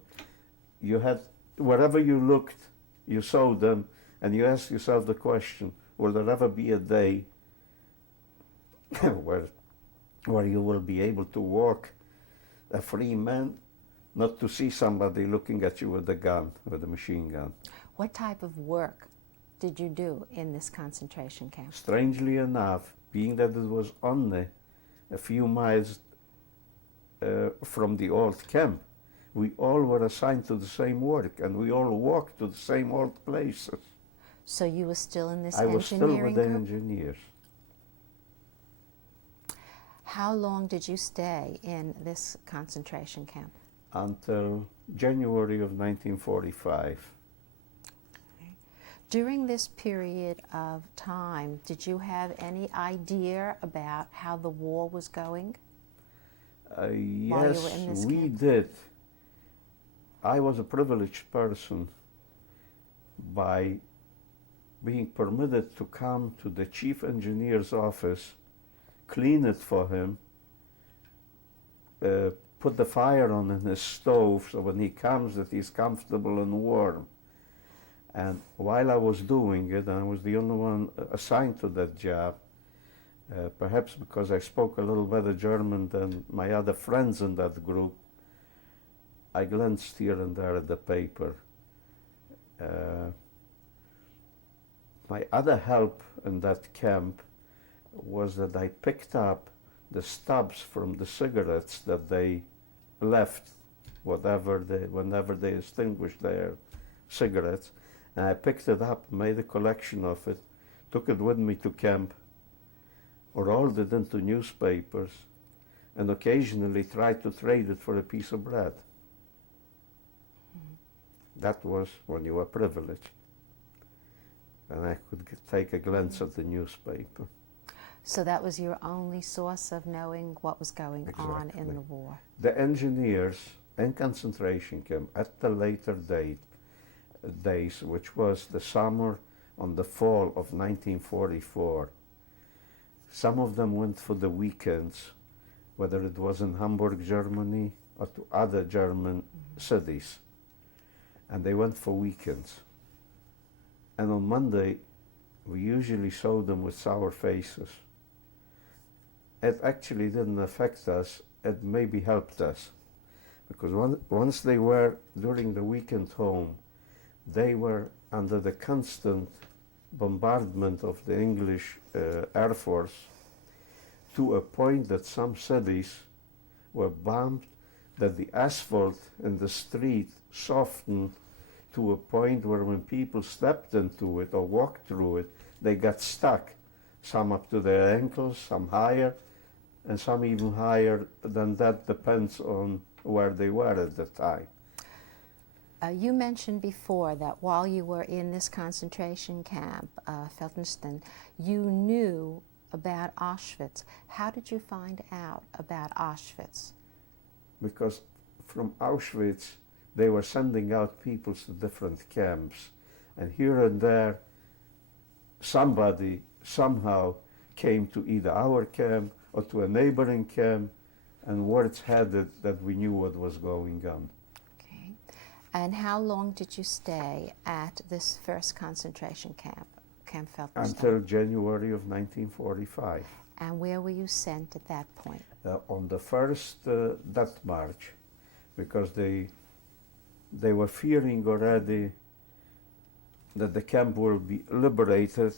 You had, wherever you looked, you saw them, and you asked yourself the question, will there ever be a day where you will be able to walk a free man, not to see somebody looking at you with a gun, with a machine gun? What type of work did you do in this concentration camp? Strangely enough, being that it was only a few miles from the old camp, we all were assigned to the same work, and we all walked to the same old places. So you were still in this I was still engineering with the group? engineers. How long did you stay in this concentration camp? Until January of 1945. During this period of time, did you have any idea about how the war was going? While you were Yes, in this we camp? did. I was a privileged person by being permitted to come to the chief engineer's office, clean it for him, put the fire on in his stove so when he comes that he's comfortable and warm. And while I was doing it, I was the only one assigned to that job, perhaps because I spoke a little better German than my other friends in that group, I glanced here and there at the paper. My other help in that camp was that I picked up the stubs from the cigarettes that they left, whenever they extinguished their cigarettes, and I picked it up, made a collection of it, took it with me to camp, rolled it into newspapers, and occasionally tried to trade it for a piece of bread. That was when you were privileged. And I could take a glance at the newspaper. So that was your only source of knowing what was going on in the war? The engineers in concentration camp at the later days, which was the summer on the fall of 1944, some of them went for the weekends, whether it was in Hamburg, Germany, or to other German cities. And they went for weekends. And on Monday, we usually saw them with sour faces. It actually didn't affect us, it maybe helped us. Because once they were, during the weekend home, they were under the constant bombardment of the English Air Force to a point that some cities were bombed, that the asphalt in the street softened to a point where when people stepped into it or walked through it, they got stuck, some up to their ankles, some higher, and some even higher than that, depends on where they were at the time. You mentioned before that while you were in this concentration camp, Feldenstein, you knew about Auschwitz. How did you find out about Auschwitz? Because from Auschwitz, they were sending out people to different camps, and here and there, somebody somehow came to either our camp or to a neighboring camp, and words had it that we knew what was going on. Okay. And how long did you stay at this first concentration camp, Camp Feldenstein? Until January of 1945. And where were you sent at that point? On the first death march, because they were fearing already that the camp will be liberated,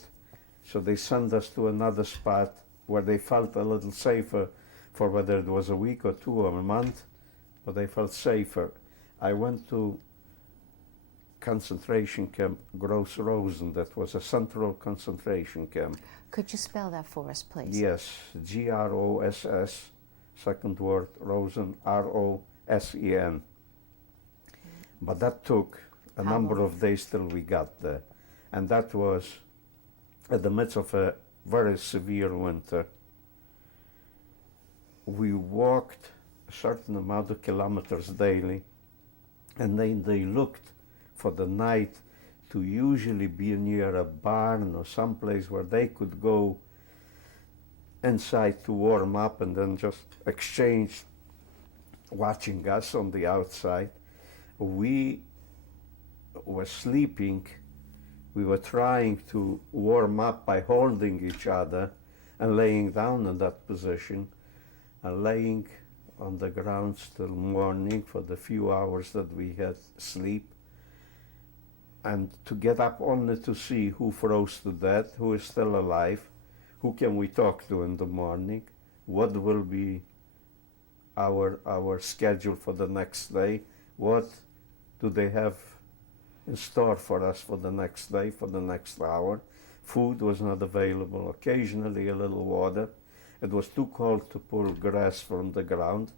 so they sent us to another spot where they felt a little safer for whether it was a week or 2 or a month, but they felt safer. I went to concentration camp Gross Rosen. That was a central concentration camp. Could you spell that for us, please? Yes, Gross, second word, Rosen, Rosen. But that took a number of days till we got there. And that was at the midst of a very severe winter. We walked a certain amount of kilometers daily, and then they looked for the night to usually be near a barn or someplace where they could go inside to warm up and then just exchange watching us on the outside. We were sleeping. We were trying to warm up by holding each other and laying down in that position and laying on the ground till morning for the few hours that we had sleep, and to get up only to see who froze to death, who is still alive, who can we talk to in the morning, what will be our schedule for the next day, what do they have in store for us for the next day, for the next hour. Food was not available, occasionally a little water. It was too cold to pull grass from the ground,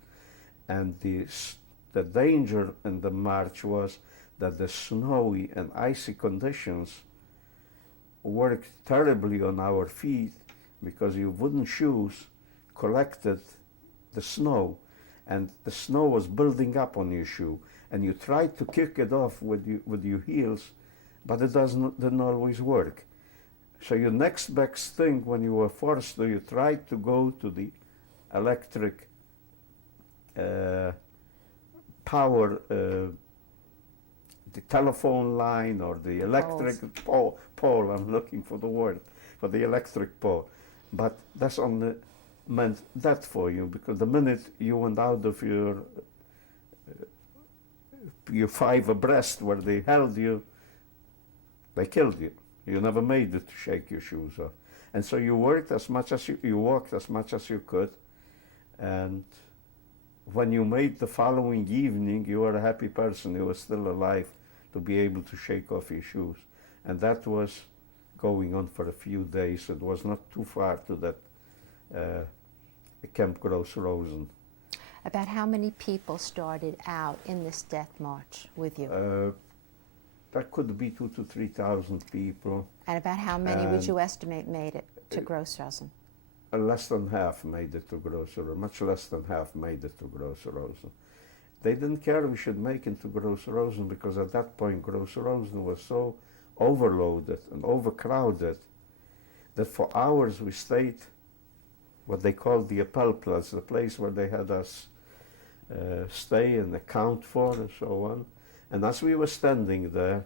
and the danger in the march was that the snowy and icy conditions worked terribly on our feet because your wooden shoes collected the snow, and the snow was building up on your shoe, and you tried to kick it off with your heels, but it didn't always work. So your next best thing when you were forced to, you tried to go to the electric power, the telephone line or the electric pole. I'm looking for the word, for the electric pole. But that's only meant that for you, because the minute you went out of your five abreast where they held you, they killed you. You never made it to shake your shoes off. And so you worked as much as you walked as much as you could, and when you made the following evening, you were a happy person. You were still alive to be able to shake off your shoes. And that was going on for a few days. It was not too far to that Camp Gross Rosen. About how many people started out in this death march with you? That could be 2,000 to 3,000 people. And about how many would you estimate made it to Gross Rosen? Less than half made it to Gross Rosen, much less than half made it to Gross Rosen. They didn't care we should make it to Gross Rosen, because at that point Gross Rosen was so overloaded and overcrowded that for hours we stayed what they called the Appellplatz, the place where they had us stay and account for and so on. And as we were standing there,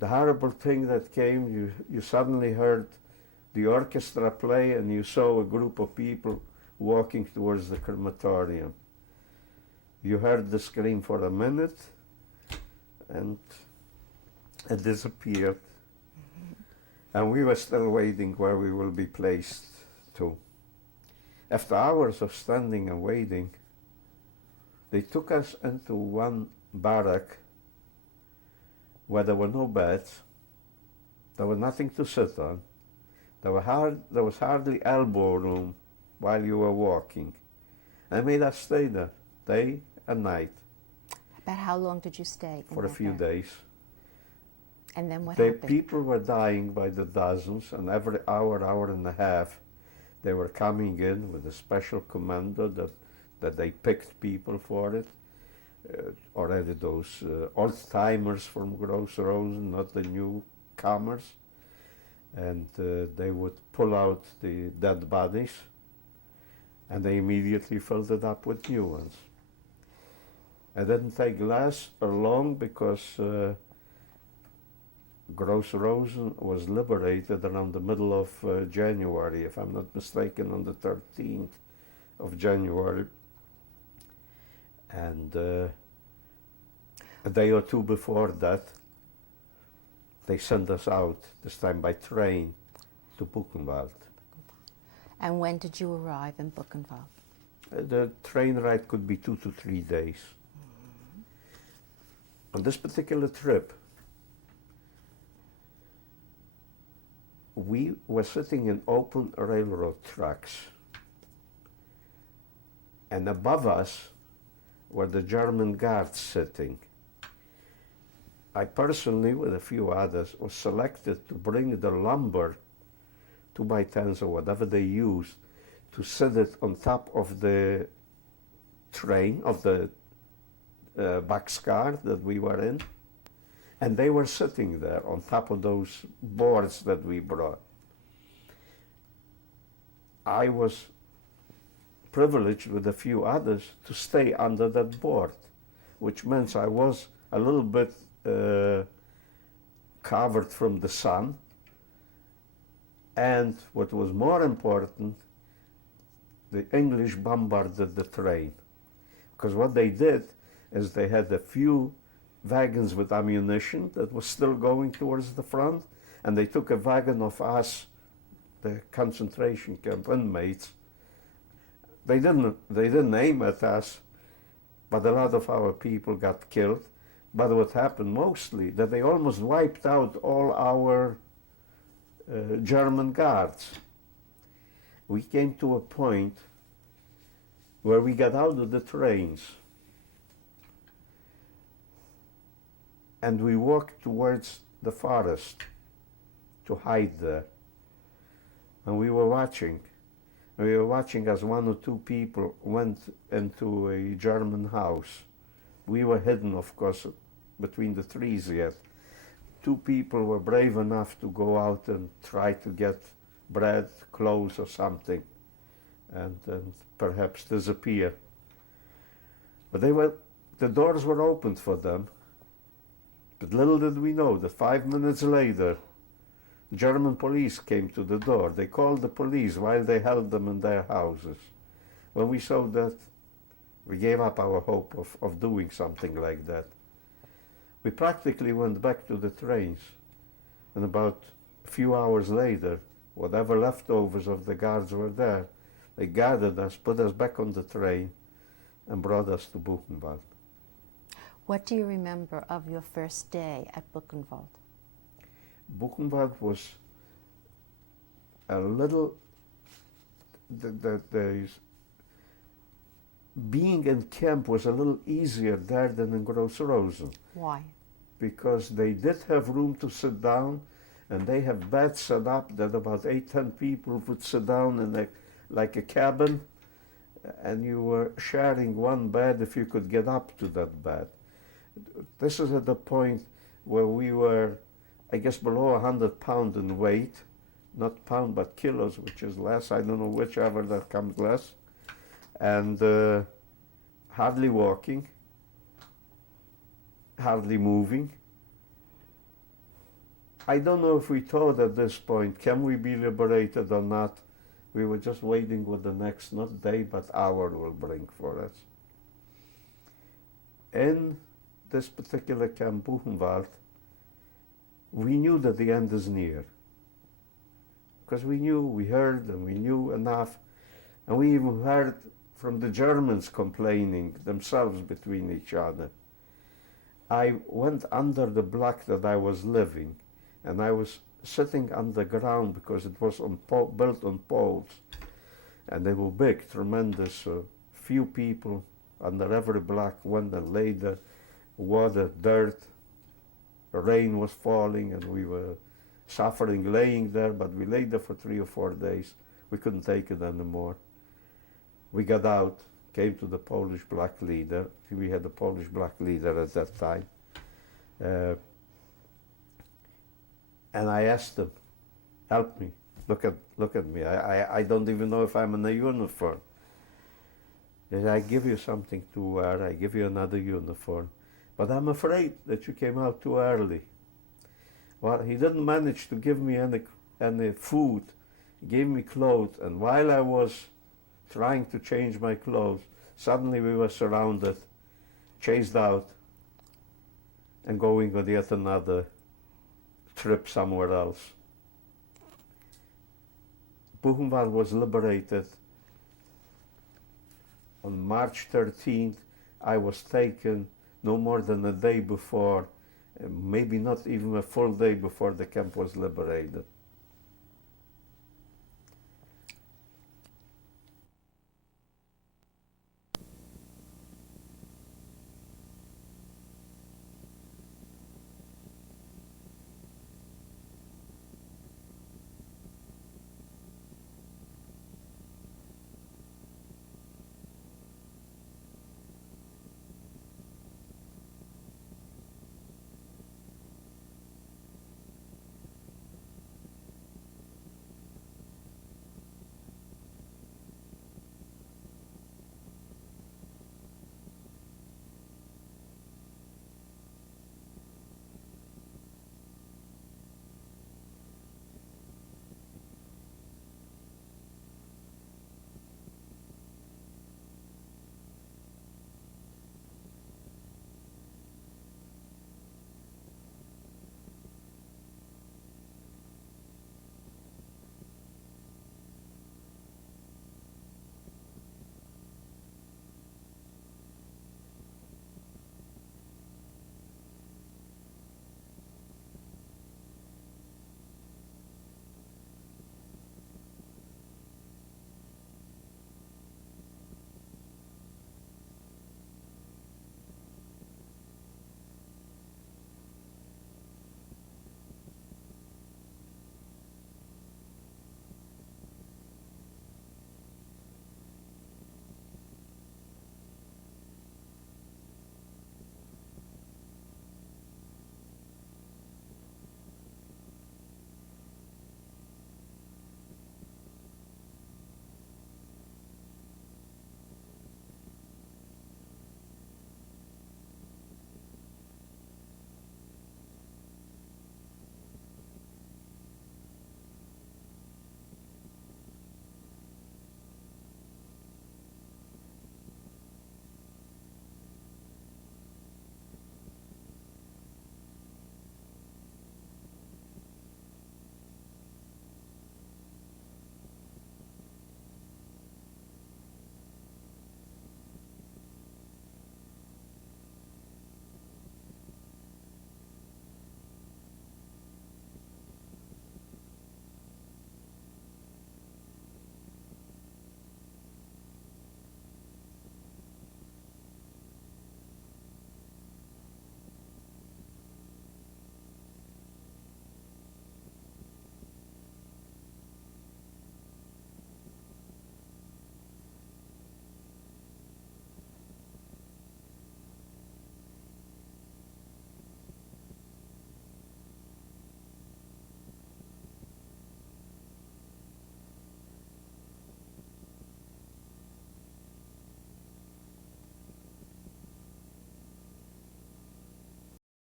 the horrible thing that came, you suddenly heard the orchestra play, and you saw a group of people walking towards the crematorium. You heard the scream for a minute, and it disappeared. And we were still waiting where we will be placed to. After hours of standing and waiting, they took us into one barrack where there were no beds, there was nothing to sit on, there was hardly elbow room while you were walking. And they made us stay there, day and night. About how long did you stay? For a few days. And then what happened? People were dying by the dozens, and every hour and a half, they were coming in with a special commando that they picked people for it. Already those old-timers from Gross Rosen, not the newcomers. And they would pull out the dead bodies, and they immediately filled it up with new ones. It didn't take less or long, because Gross Rosen was liberated around the middle of January, if I'm not mistaken, on the 13th of January. And a day or two before that, they sent us out, this time by train, to Buchenwald. And when did you arrive in Buchenwald? The train ride could be 2 to 3 days. On this particular trip, we were sitting in open railroad tracks, and above us were the German guards sitting. I personally, with a few others, was selected to bring the lumber, 2x10s or whatever they used, to sit it on top of the train, of the boxcar that we were in. And they were sitting there on top of those boards that we brought. I was privileged with a few others to stay under that board, which meant I was a little bit covered from the sun. And what was more important, the English bombarded the train. Because what they did is they had a few wagons with ammunition that was still going towards the front, and they took a wagon of us, the concentration camp inmates. They didn't aim at us, but a lot of our people got killed. But what happened mostly, that they almost wiped out all our German guards. We came to a point where we got out of the trains and we walked towards the forest. to hide there. And we were watching. We were watching as one or two people went into a German house. We were hidden, of course, between the trees yet. Two people were brave enough to go out and try to get bread, clothes or something, and perhaps disappear. But the doors were opened for them. But little did we know that 5 minutes later, German police came to the door. They called the police while they held them in their houses. When we saw that, we gave up our hope of doing something like that. We practically went back to the trains, and about a few hours later, whatever leftovers of the guards were there, they gathered us, put us back on the train, and brought us to Buchenwald. What do you remember of your first day at Buchenwald? Buchenwald was a little, being in camp was a little easier there than in Gross Rosen. Why? Because they did have room to sit down, and they have beds set up that about 8-10 people would sit down in like a cabin, and you were sharing one bed if you could get up to that bed. This is at the point where we were, I guess, below 100 pounds in weight, not pound but kilos, which is less, I don't know whichever that comes less, and hardly walking, hardly moving. I don't know if we thought at this point, can we be liberated or not? We were just waiting what the next, not day, but hour will bring for us. In this particular camp, Buchenwald, we knew that the end is near. Because we heard, and we knew enough. And we even heard from the Germans complaining themselves between each other. I went under the block that I was living, and I was sitting underground because it was built on poles, and they were big, tremendous. Few people under every block went and lay there, water, dirt, rain was falling, and we were suffering laying there, but we lay there for 3 or 4 days. We couldn't take it anymore. We got out, came to the Polish black leader. We had a Polish black leader at that time. And I asked him, help me, look at me. I don't even know if I'm in a uniform. He said, I give you something to wear, I give you another uniform, but I'm afraid that you came out too early. Well, he didn't manage to give me any food. He gave me clothes, and while I was trying to change my clothes, suddenly we were surrounded, chased out, and going on yet another trip somewhere else. Buchenwald was liberated on March 13th. I was taken no more than a day before, maybe not even a full day before the camp was liberated.